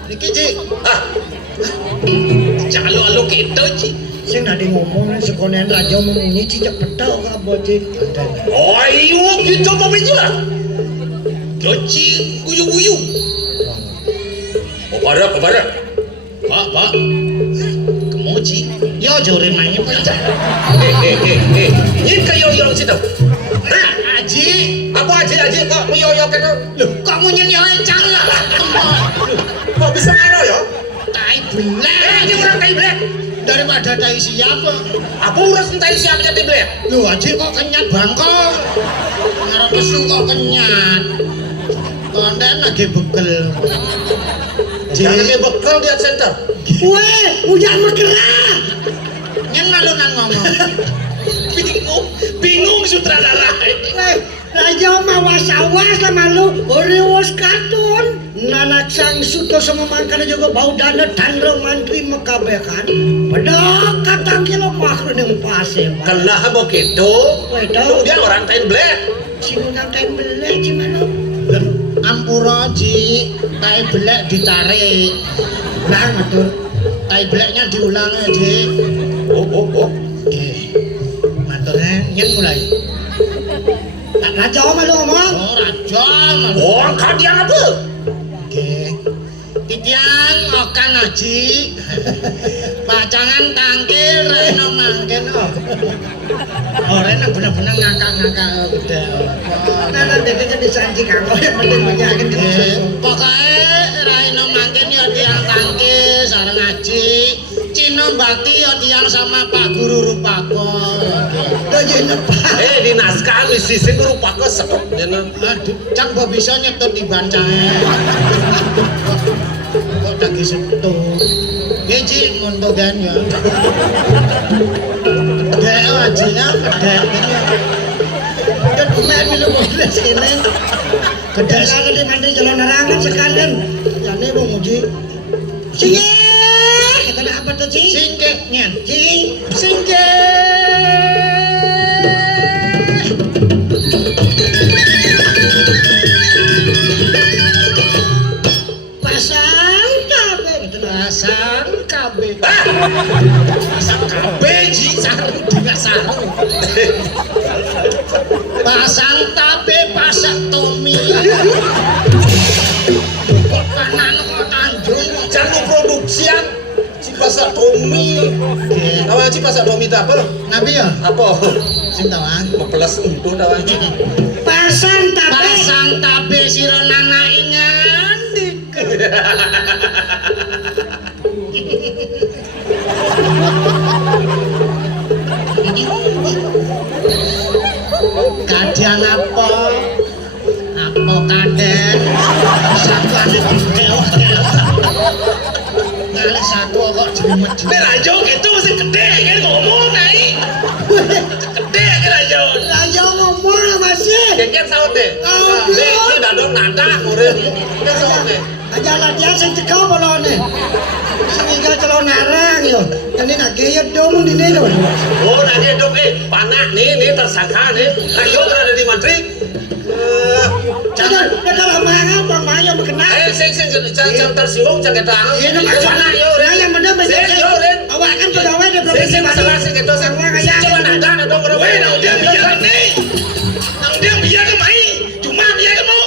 Niki Ji. Jalo kita Ji. Sing nade ngomong sekonen raja memunyi cicak petau ka boci. Oh iyo gitu apa betul? Goci guyu-guyu. Apa Pak. Kemoci. Yo jore main apa? Ini kayo yang situ. Aji, apa Aji kok meyoyo kan? Loh, kok munyen yo canglah. Kok bisa ngono ya? Tai blek. Ini orang tai blek. Daripada tai siapa? Apa urusan tai siapanya tai blek? Loh, Aji kok kenyat bangkong. Ngarep kesu kok kenyat. Konten lagi bekel. Jangan lagi bekel di center. Weh, hujan bergerak. Yang lalu nang ngomong. Bingung sutradara. Weh, raja mawas-awas sama lu. Oriwos kartun. Nanak sang suto sama mangkana juga bau dana tandro mantri mekabekan. Pedak kata kilo makro yang pase. Kenapa begitu? Dia orang tain blek. Sinunang kain belek gimana? Ampura Ji, tai belek ditarik. Nah, ngatur. Tai beleknya diulang Ji. Oh. Maturnya nyen mulai. Raja malu ngomong. Oh, raja malu. Oh, kadian apa? Oke. Titian okan Haji. Pacangan tangkil reno mangken. Oh, reno bener-bener ngakak-ngakak gede. Nah, dia disanji kamu yang penting banyakin Pokoknya reno mangken ya tiang tangkil sareng Haji. Cino Bakti ya tiang sama Pak Guru Rupako. Pak. Di naskah sisi Guru Rupako sepet. Aduh, cang mbok bisa nyetut di bancae. Kok dagi setut. Nggih ngono kan ya. Gede ajinya gede. Udah lumayan minum boleh sini. Gede sekali di mandi jalan nerangan sekalian. Jane mau muji. Singe. Kita apa tuh Ci? Singge nyen. Singge. Pasang kabe gitu nah. Pasang kabe. Pasang kabe Ji sarung dengan sarung. Pasang tabe pasak Tommy. Kok kanan kok Tanjung jangan produksian si pasak Tommy. Awak si pasak Tommy itu apa? Nabi ya? Apa? Sing tawang. Pepeles itu tawang. Pasang tabe sira nana ingan dik. Kadian apa? Apa kaden? Sakane dewa. Ngalih satu kok jelimet. Nek rajo gitu mesti gede kan ngomong naik. Gede kan rajo. Raja ngomong apa sih? Keket saute. Nek dadong nada urip. Keket saute. Aja latihan sing teko bolone. Sing inggal celon narang yo. Ini nak gaya dong di ini loh. Oh, nak dia dong panah nih tersangka nih. Ayo berada di Madrid. Jangan kalau mangan bang Maya berkenan. sing jangan tersinggung jangan kita. Iya, masalah yo, yang benar benar. Awak kan pegawai di provinsi masalah sing itu sang coba nada dong bro. Weh, nang dia biar nih. Nang dia biar ke mai. Cuma dia ke mau.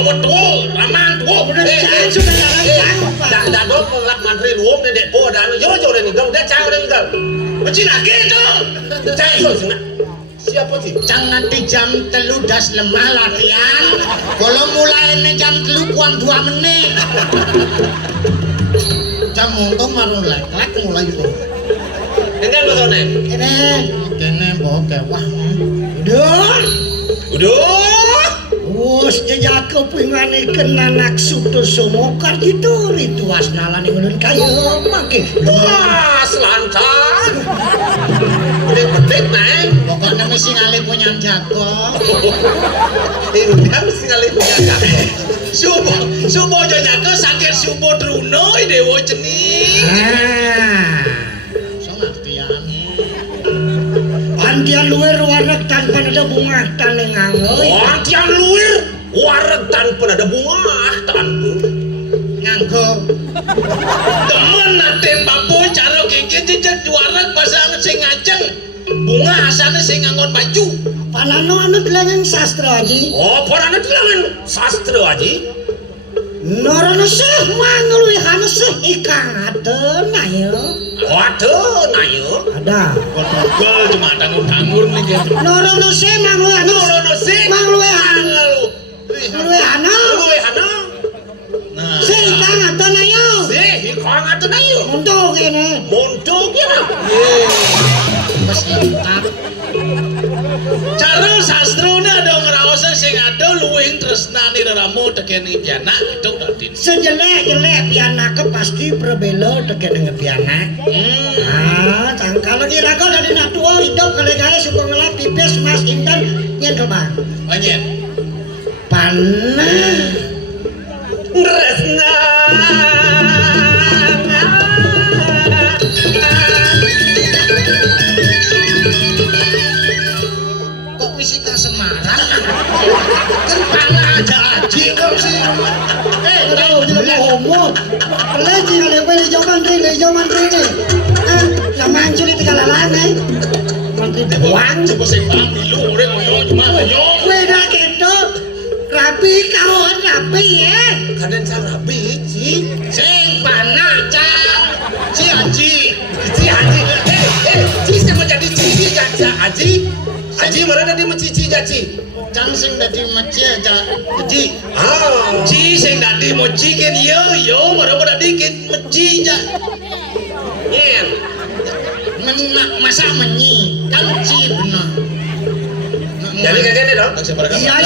Betul, ramang tuh. Dah dong ngelak mantri luom ni dek po dah yo dan ni kau dah cakap dah kau. Macam lagi tu. Cakap kau sini. Siapa sih? Jangan di jam telu das lemah latihan. Kalau mulai ini jam telu kurang 2 menit. Jam untung baru lek mulai itu. Dengan apa kau ni? Kene bokeh wah. Udah. Wos jejak kepingane kena naksu tu somokar gitu rituas nalan ngulun kayu make. Wah, selancar. Betik naik. Pokoknya mesti ngali punya jago. Dia mesti kali punya jago. Subo jaga sakit subo truno dewo ceni. So ngertian. Antian luar warak tanpa ada bunga taneng angoi. Antian luar warak tanpa ada bunga tanpa. Nganggo. Temen naten baboy cara keke jejak warak pasang sing ngajeng. Bunga asane sing ngangon baju. Panano anu telangan sastra aji. Oh, parana telangan sastra aji. Norono seh mangluwi hana seh ikang aten ayo. Waduh, nayo. Ada. Google cuma tangur-tangur nih gitu. Norono seh mangluwi hana. Norono seh mangluwi hana. lu. Mangluwi hana. Luwe hana. Nah, Seh ikang aten ayo. Ikang atu nayo. Untuk ini. Montok ya. Bos ikang. cara sastrona ada ngerawasan sing ada luwing tresnani raramu tekeni pianak itu dadi. Sejelek-jelek pianak pasti berbelo teken dengan pianak. Kalau kira kau dari natua hidup kalau gaya suka ngelap pipis mas intan nyen coba. Banyak. Panah. Resna. Kok wisita Semarang? Kan pala aja aji kau sih. Tahu jadi ngomong. Lagi kalau beli jaman ini. Zaman curi tiga lalang Menteri Buang. Coba sing paham lu orang ngoyo cuma ngoyo. Beda gitu. Rapi kawan rapi ya. Kadang cara rapi, Sing panah cang. Si Haji. Ci sama jadi cici aja, Haji mana ada di mencici jaci? Cang sing dadi masjid aja. Jadi Ci sing dadi moci ken yo mara dadi ken meci ja. Yen. masa menyi kan ci bener. Jadi kayak gini dong. Iya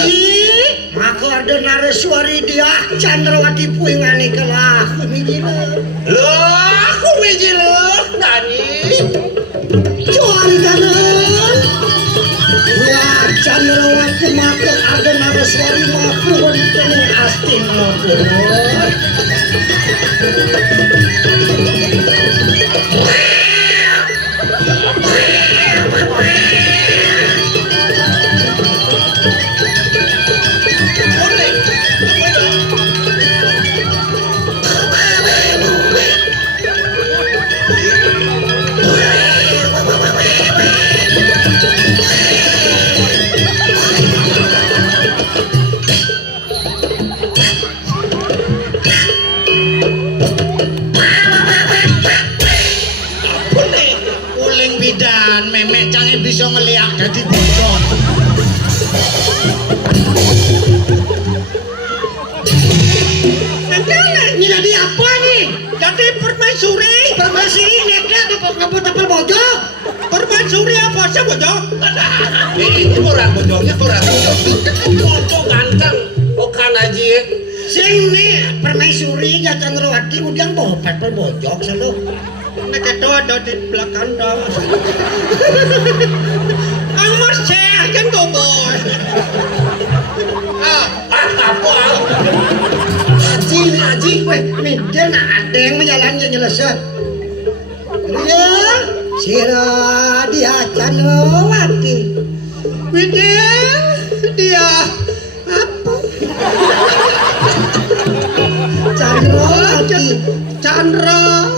maka ada naraswari dia Chandrawati puingane kelah mijile. Loh, aku meji loh, Dani. Cuari kanan. Wah, Chandrawati maka ada naraswari maka wanitanya astin ngobrol. Dan memek canggih bisa ngeliak jadi bocor. Ini jadi apa nih? Jadi permaisuri. Permaisuri neknya ngepot-ngepot bojo. Permaisuri apa sih bojo? Ini orang bojongnya orang bojo ganteng. Okan aja. Sing nih permaisuri ya Chandrawati udang bopat perbojok selalu. Nek itu ada di belakang dong. Kang Mas Ceh kan gobos. Apa? Haji. Weh, nih dia nak ada yang menjalannya nyelesai. Ya, sira dia Chandrawati. Widya dia Indrawati Chandra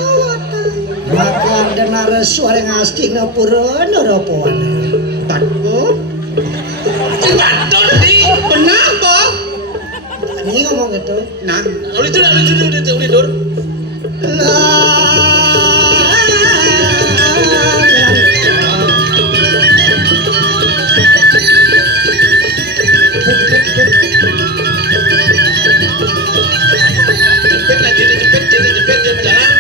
maka denar suara ngastina pura noropoan takut Batun di. kenapa ini ngomong gitu nah Uli dur. Jepit dia berjalan.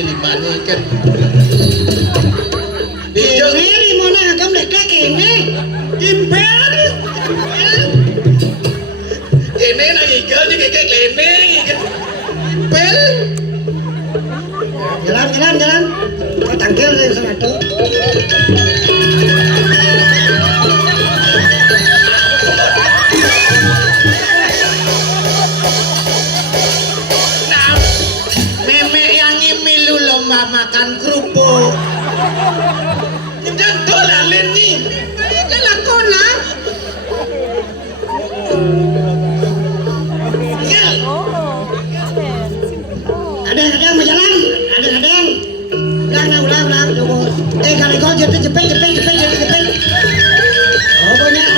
Limanya kan. Dijeng ini mana agam lekak ini impel. Ini nak ikan je kayak lene. Impel. jalan kau tangkil dari sana tuh Meme yang imilu lomba makan kerupuk. Jangan dolan ni. jalan kona ada mau jalan ada ulang coba kalau kau jepit oh banyak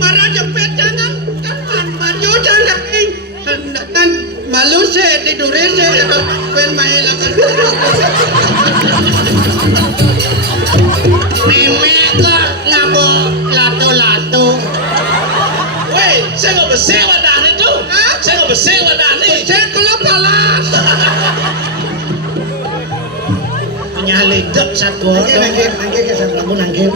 para jepit jangan kan maju jangan kan malu saya tidurin saya pen main lakan Meme kok ngabo lato-lato. Weh, saya nggak bersewa dah itu. Saya nggak bersewa dah ni. saya kalau palas Punya ledek satu nangkir ke sana pun nangkir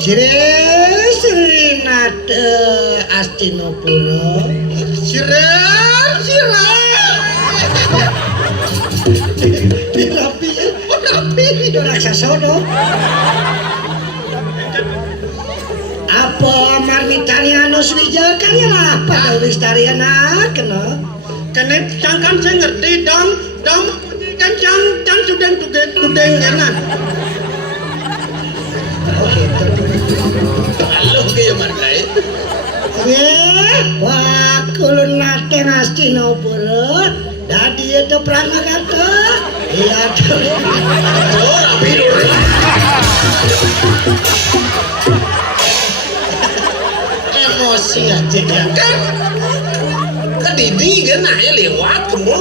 Siri nate Astinopuro siram rapi raksasa no apa marmitariano swija kaya lah apa wistariana kena karena kan saya ngerti dong kan can sudah tudeng kan Kalau ke markai. wah kulun nate Astinopuro dadi itu pranagata iya Oh, rapi dulu. emosi aja ya. Kan Didi kan nanya lewat kamu.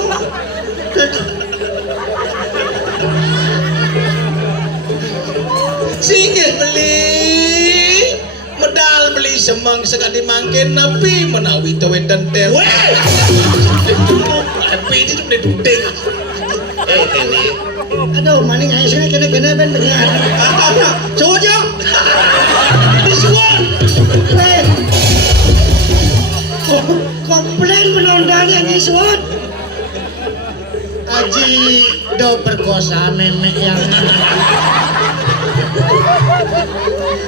Singgih beli medal beli semang sekali mangkin napi menawi tawen dan ter. Weh, tapi ini cuma dudeng. Ini aduh maning ayo sini kena ben dengan Jojo disuan. komplain menondang yang isuan Aji do perkosa meme yang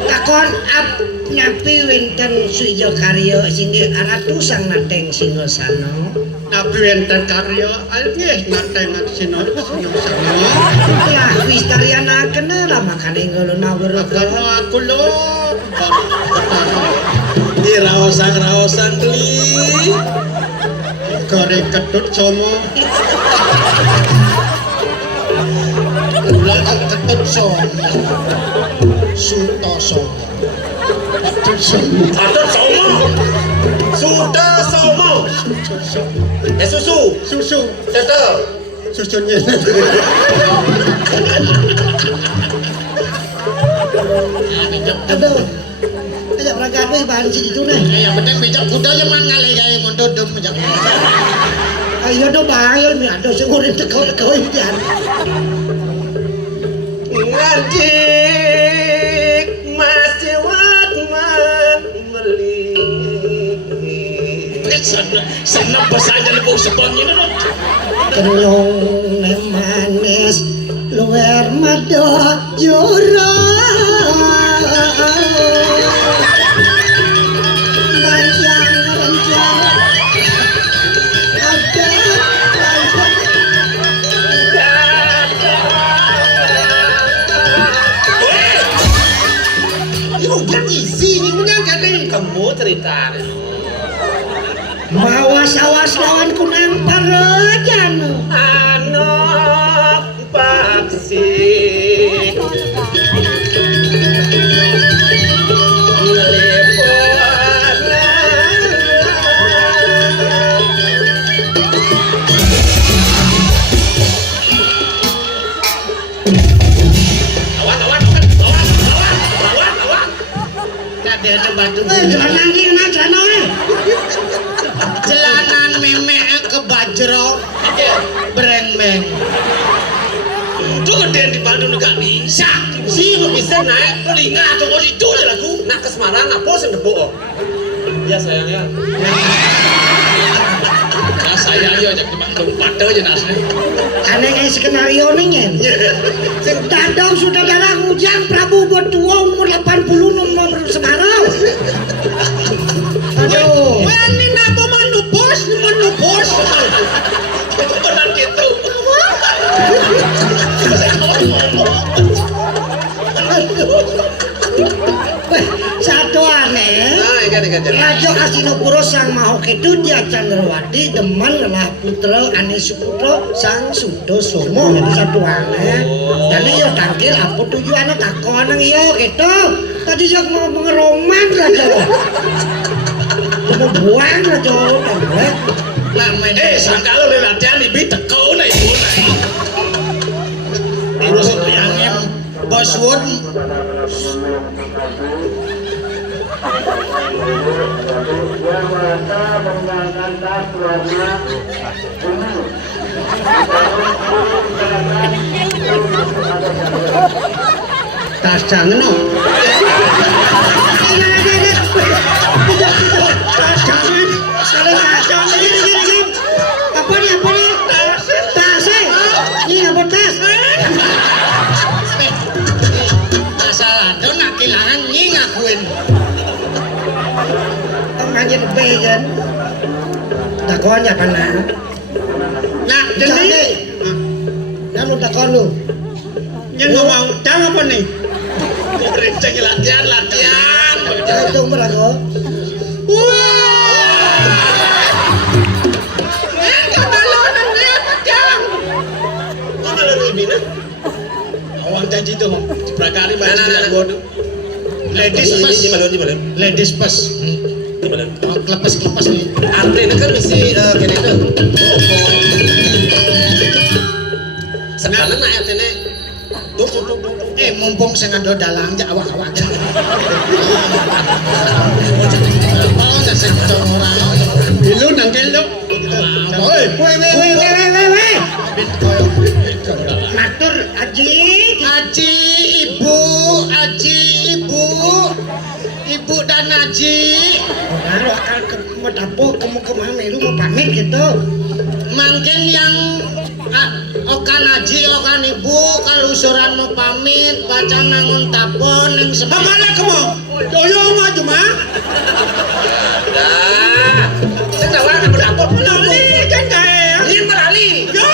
takon ap nyapi winten suijo karyo singgi aratusang nateng singosano nabi enten karya alnya nateng sino lah wistariana kena lah makane ngolo nawur karena aku lo Di raosan beli. goreng ketut somo ulang ketut somo suto somo Atau somo. Sudah somo. Susu. susu Tetap. susunya aduh aja perangkat weh bahan si itu nih yang penting becak kuda yang mana gaya mondodom becak ayo do bahaya nih ada sing urip tekau impian Ngajik masih wakman meli. Sana bahasa aja lebih sepong ini dong. kenyong manis luar mado jurang awas lawan kunang parajan. anak paksi Kadene batu Lanangin na jano eh. celanan memek ke bajro breng-beng. Tuh gede di Bandung gak bisa. si bisa naik Telinga atau kau itu aja lagu. nak ke Semarang apa sing debo ya sayangnya Nah saya aja ajak di Bandung pada aja nasnya. Aneh kayak skenario nih nyen. Sing dadang sudah darah ujang Prabu Botua umur 80 nomor Semarang. Aduh. ini napa menupos Benar gitu. Weh, satu aneh. nah ikan Raja Hastinapura sang Mahok itu dia Candrawati demen lah putra Ani Suputra sang Sudasono itu satu aneh. Jadi ya tangkil apa tujuannya takon nang iya gitu. Tadi yang mau ngeroman raja. Mau buang raja tangkil. Lamen Sangka lo latihan di teko na ibu na. terus yang Boswood tas jangan no Apa nih? Tas eh? Ini apa tas? masalah tuh nak kehilangan nyi ngakuin Ngajin bejan. Takon ya kana. nak Jadi, jadi nah lu takon lu. yang ngomong jangan apa nih Kok renceng latihan. Itu umur aku. Mana lo lebih na? Awang janji tuh. Prakari mana bilang bodoh. ladies first ladies first kelepas nih Andre ini kan misi kene itu sekarang nak ya tene tuh mumpung saya ngado dalang ja awak-awak mau nggak saya ketemu orang dulu nangkel lo oi Weh. Matur Aji. ibu dan Aji Baru akan ke Madapo kamu ke Mameru mau pamit gitu. mungkin yang okan Aji okan ibu kalau usuran mau pamit baca nangun tapon yang sebab mana kamu doyong aja mah dah saya tahu kan berdapur lali kan kayak ini merali yo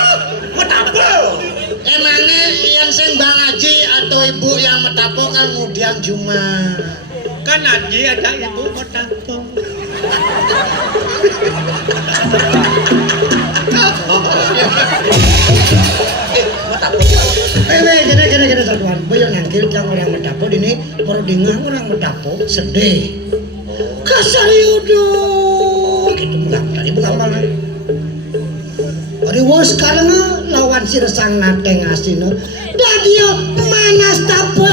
berdapur emangnya yang sing Bang Aji atau ibu yang metapo kan kemudian cuma kan Aji ada ibu metapo Gede satuan. Boyo nangkil jang orang Madapo ini baru dengar orang Madapo sedih. Kasariudo gitu bukan mana. Ari wos sekarang lawan si resang nateng asino. Dadio manas tapo.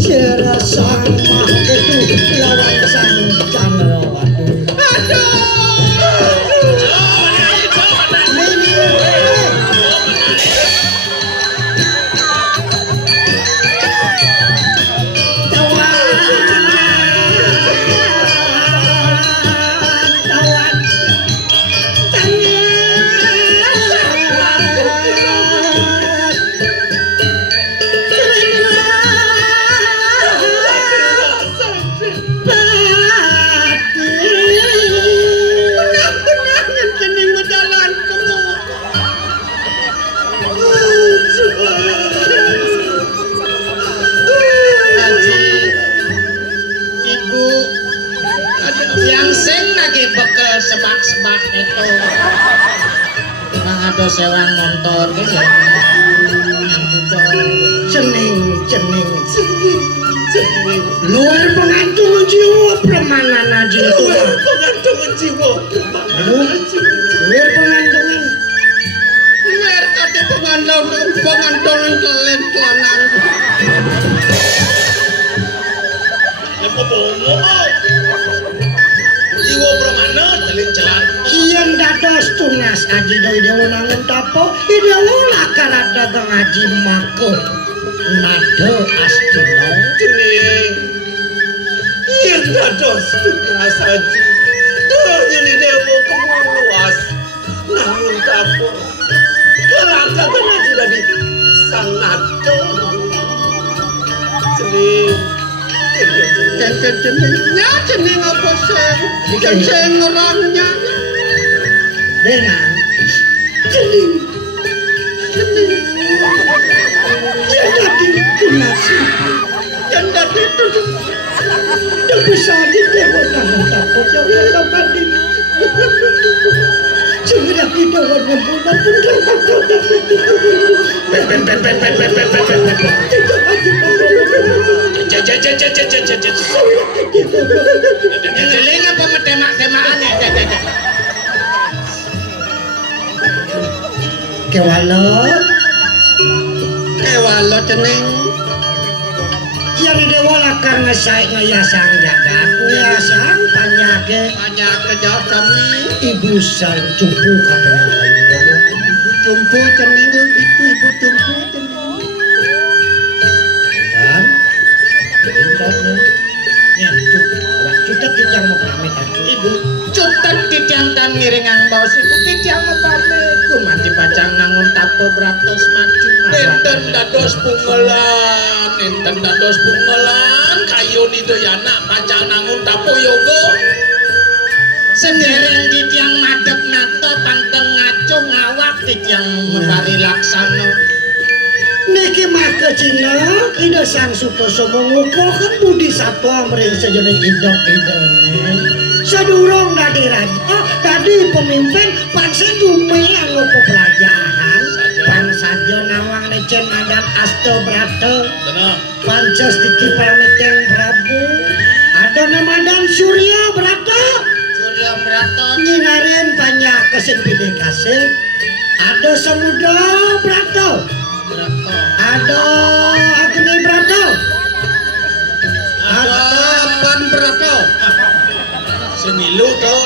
Cerasang mah itu lawan sang Candrawati. lagi bekel sebak-sebak itu. Bang ada sewang motor gitu. Cening. Luar pengantungan jiwa permanan aja itu. pengantungan jiwa. Luar pengantungan. Luar kata pengantungan kalian kelanan. Apa bomo? Jiwa bermana telin celan. Iyan dados tunas aji doi dewa nangun tapo. Idewo lakar ada ngaji mako. Nado astino. Cening. Yang dados tunas aja. Doanya ni dewa kemuluas. Namun tapo. Kelaka ngaji tadi sangat cening. Cening cening apa sen orangnya Dengan cening yang jadi tunas yang jadi itu yang bisa didewa namun takut yang bisa mati segera didewa namun takut Celing apa temak-temakannya? kewalo cening. Yang dewa lakar ngayasang jagat. Ngayasang tanyake. hanya kejauh kami Ibu sang cumpu kapan kayu. ibu tumpu cening itu ibu tumpu cening Dan Bintangnya nyentuh awak cutek yang mau pamit Ibu cutek ditiangkan ngiringang baus ibu ditiang pamit mati pacang nangun tapo beratus maju Enten dados bungelan kayu nidoyana pacang nangun tapo yogo. sedereng ditiang madep nato panteng ngaco ngawak ditiang membari laksana Niki maka Cina ida sang sutoso mengukuhkan budi satwa mering sejenis idok-idone sadurung dadi raja dadi pemimpin pangsa dume anu pelajaran pan saja nawang necen adat asto brata Tenang. pancas diki pamiteng Prabu ada namadan Surya brata Surya Brata nyinarin banyak kesempide kasih ada Samudra brata Brata ada Agni brata ada ban berapa Semilu to.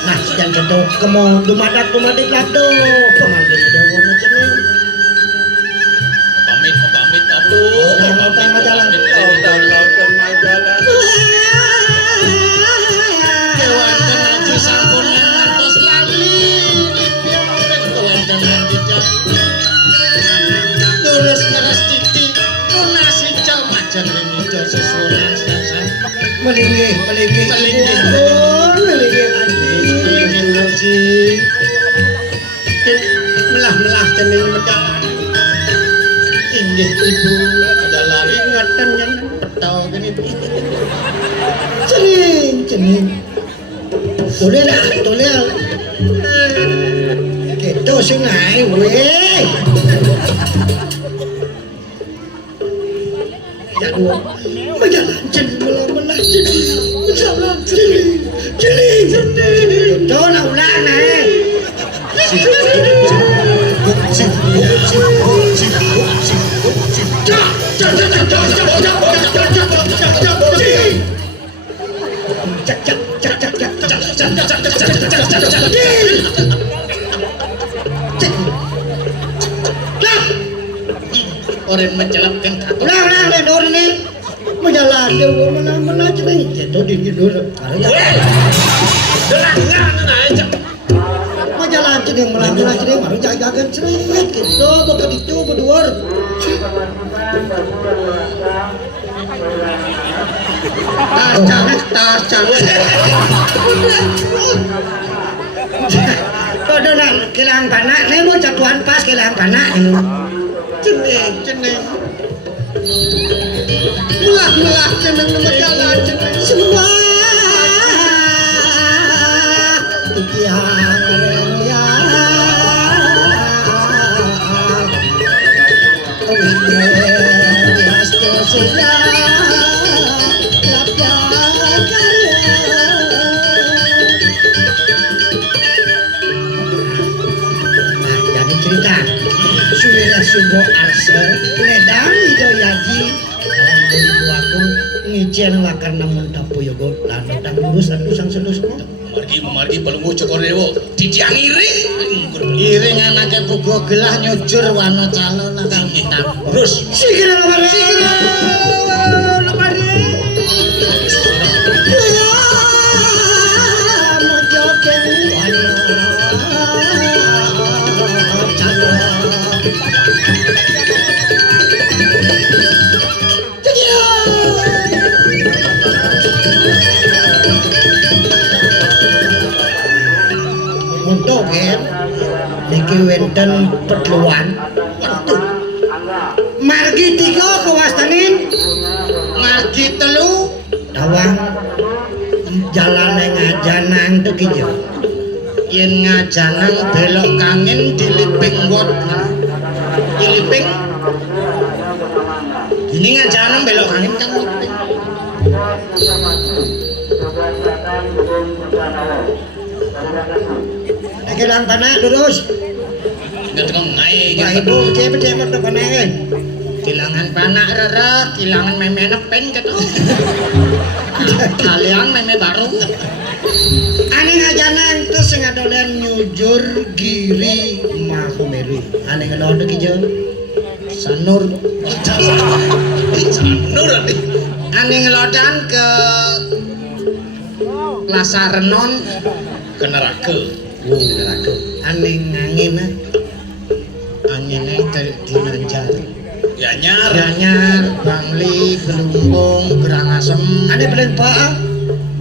nah sedang jatuh kemo dumadak lado pemanggil dawana cening Pamit aduh. Utang majalah. tengah jalan kewanten aja sampun ngantos lali kewanten aja terus ngeres titik lunas hijau macan remido sesuran sang melinggih Melinggih. melinggih haji melah cening medang inggih ibu Adalah ingatan yang petau kan ibu cening toleh gitu sing ae weh ya gua majalah cening melah cening dona ulang ae orang mencelapkan kata ulang orang ini majalah dewa mana cening itu di tidur majalah cening majalah cening baru jagakan cening gitu bakal itu berdua tas canggih kodonan kilang panak nih mau jatuhan pas kilang panak cening melah cening nama jalan cening semua jadi cerita suwira subo arse ledang hidoyaji dalam ibu aku ngijen wakar namun tapu yogo lalu dan lurus adu sang sedus margi pelunggu cokor dewo didiang iring anaknya pugo gelah nyujur wano calo lah kang terus sikira lemari mojoken wano calo untuk niki wenten perluan margi 3 kewastanin margi 3 tawang jalane ngajanang tuh kijo yen ngajanang belok kangin diliping wot diliping ini ngajanang belok kangin kan liping kilang tanah lurus nggak tukang naik wah ibu cepet tuh panah kilangan panah rara kilangan memenak pen gitu kalian meme baru aneh ngajanan terus ngadolen nyujur giri mahumeru aneh ngelodok hijau sanur aneh ngelodan ke Lasarenon ke neraka aneh ngangin anginnya dari Ginanjar ya nyar Nyanyar, Bangli, Belumbung, Berangasem aneh belen pak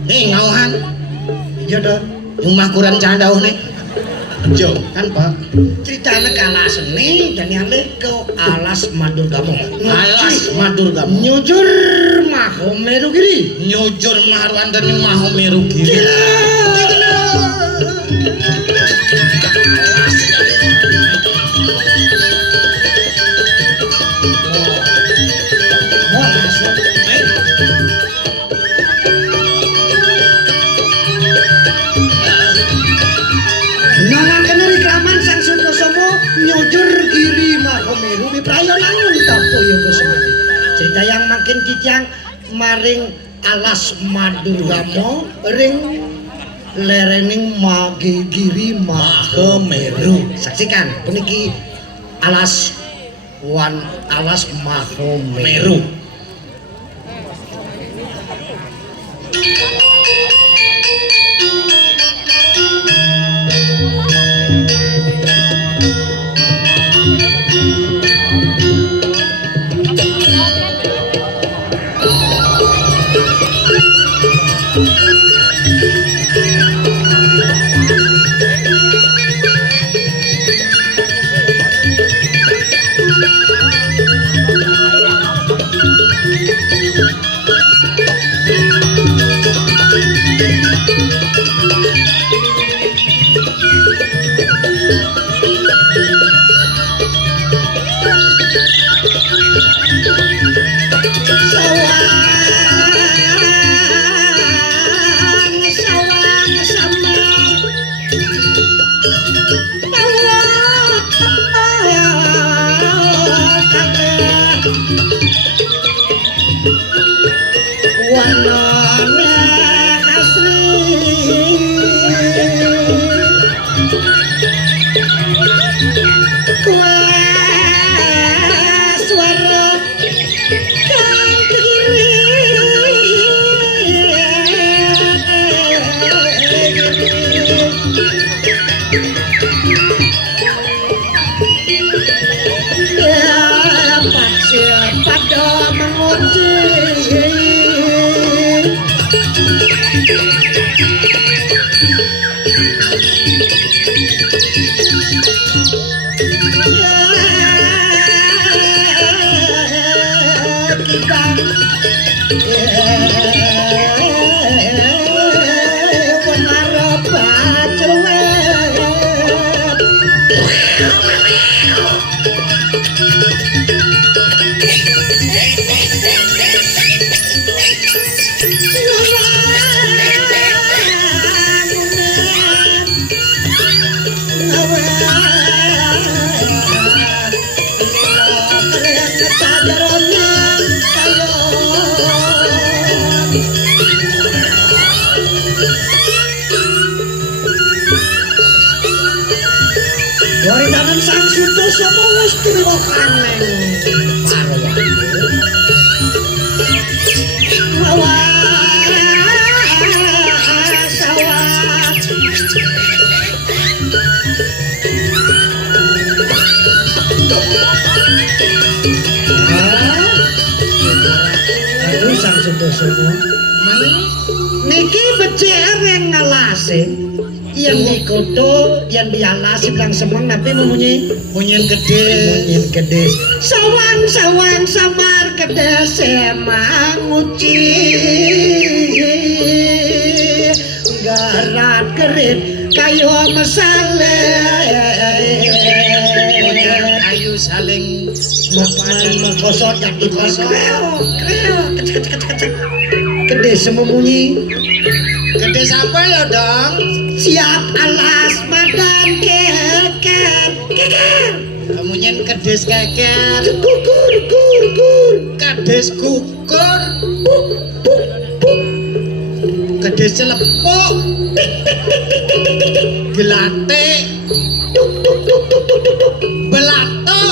nih ngauhan jodoh rumah kurang cadau nih jo kan pak ceritanya kalah seni dan yang ke alas madur kamu alas madur kamu nyujur mahomeru giri nyujur maruan dan mahomeru giri nyujur giri mahomeru miprayonan tapo yogo semani cerita yang makin kijang maring alas madurgamo ring lerening magi giri mahomeru saksikan puniki alas mahomeru semua wis tuwokan neng aduh sang sembuh-sembuh niki becek yang ngalase yang dikoto yang dialasi bilang semang tapi memunyi munyin gede sawang samar gede semang uci garat kerit kayu mesale Ayu saling mengkosot yang dikosot gede sememunyi gede siapa ya dong? siap alas madan keker Kemunyen kedes keker kukur kades kukur kedes celepuk gelate belato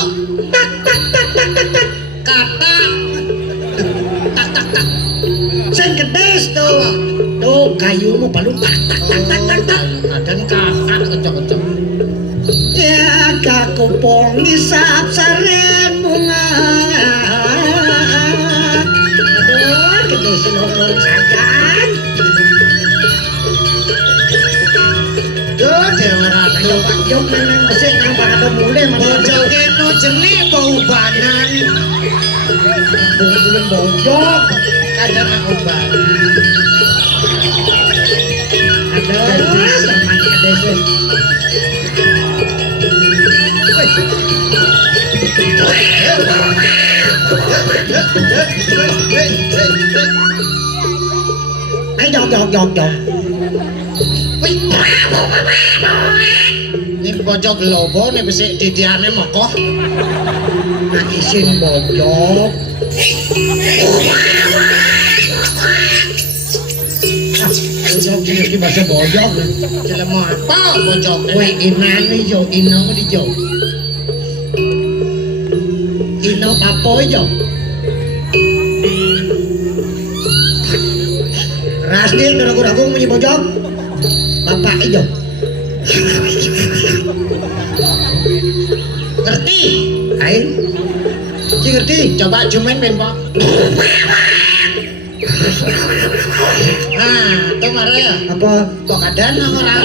kata sing gedes tuh kayumu balung tak dan kakak kecok-kecok ya kakupong isap saren bunga aduh gedes ngomong sajan tuh dewa ratu jok menang mesik nampak ada mulai bojoke nu jenik bau banan belum bojok kadang aku banan aduh sama gedes ayo jok ini bojok lobo nih bisa didiane mokoh isin bojok bojok iki bahasa bojok jelema apa bojok kowe inane yo ino di jo ino apa yo Rasdi ragu-ragu punya bojok bapak ijo ngerti ain si ngerti coba cuman ben pak nah tuh marah ya apa kok kadang orang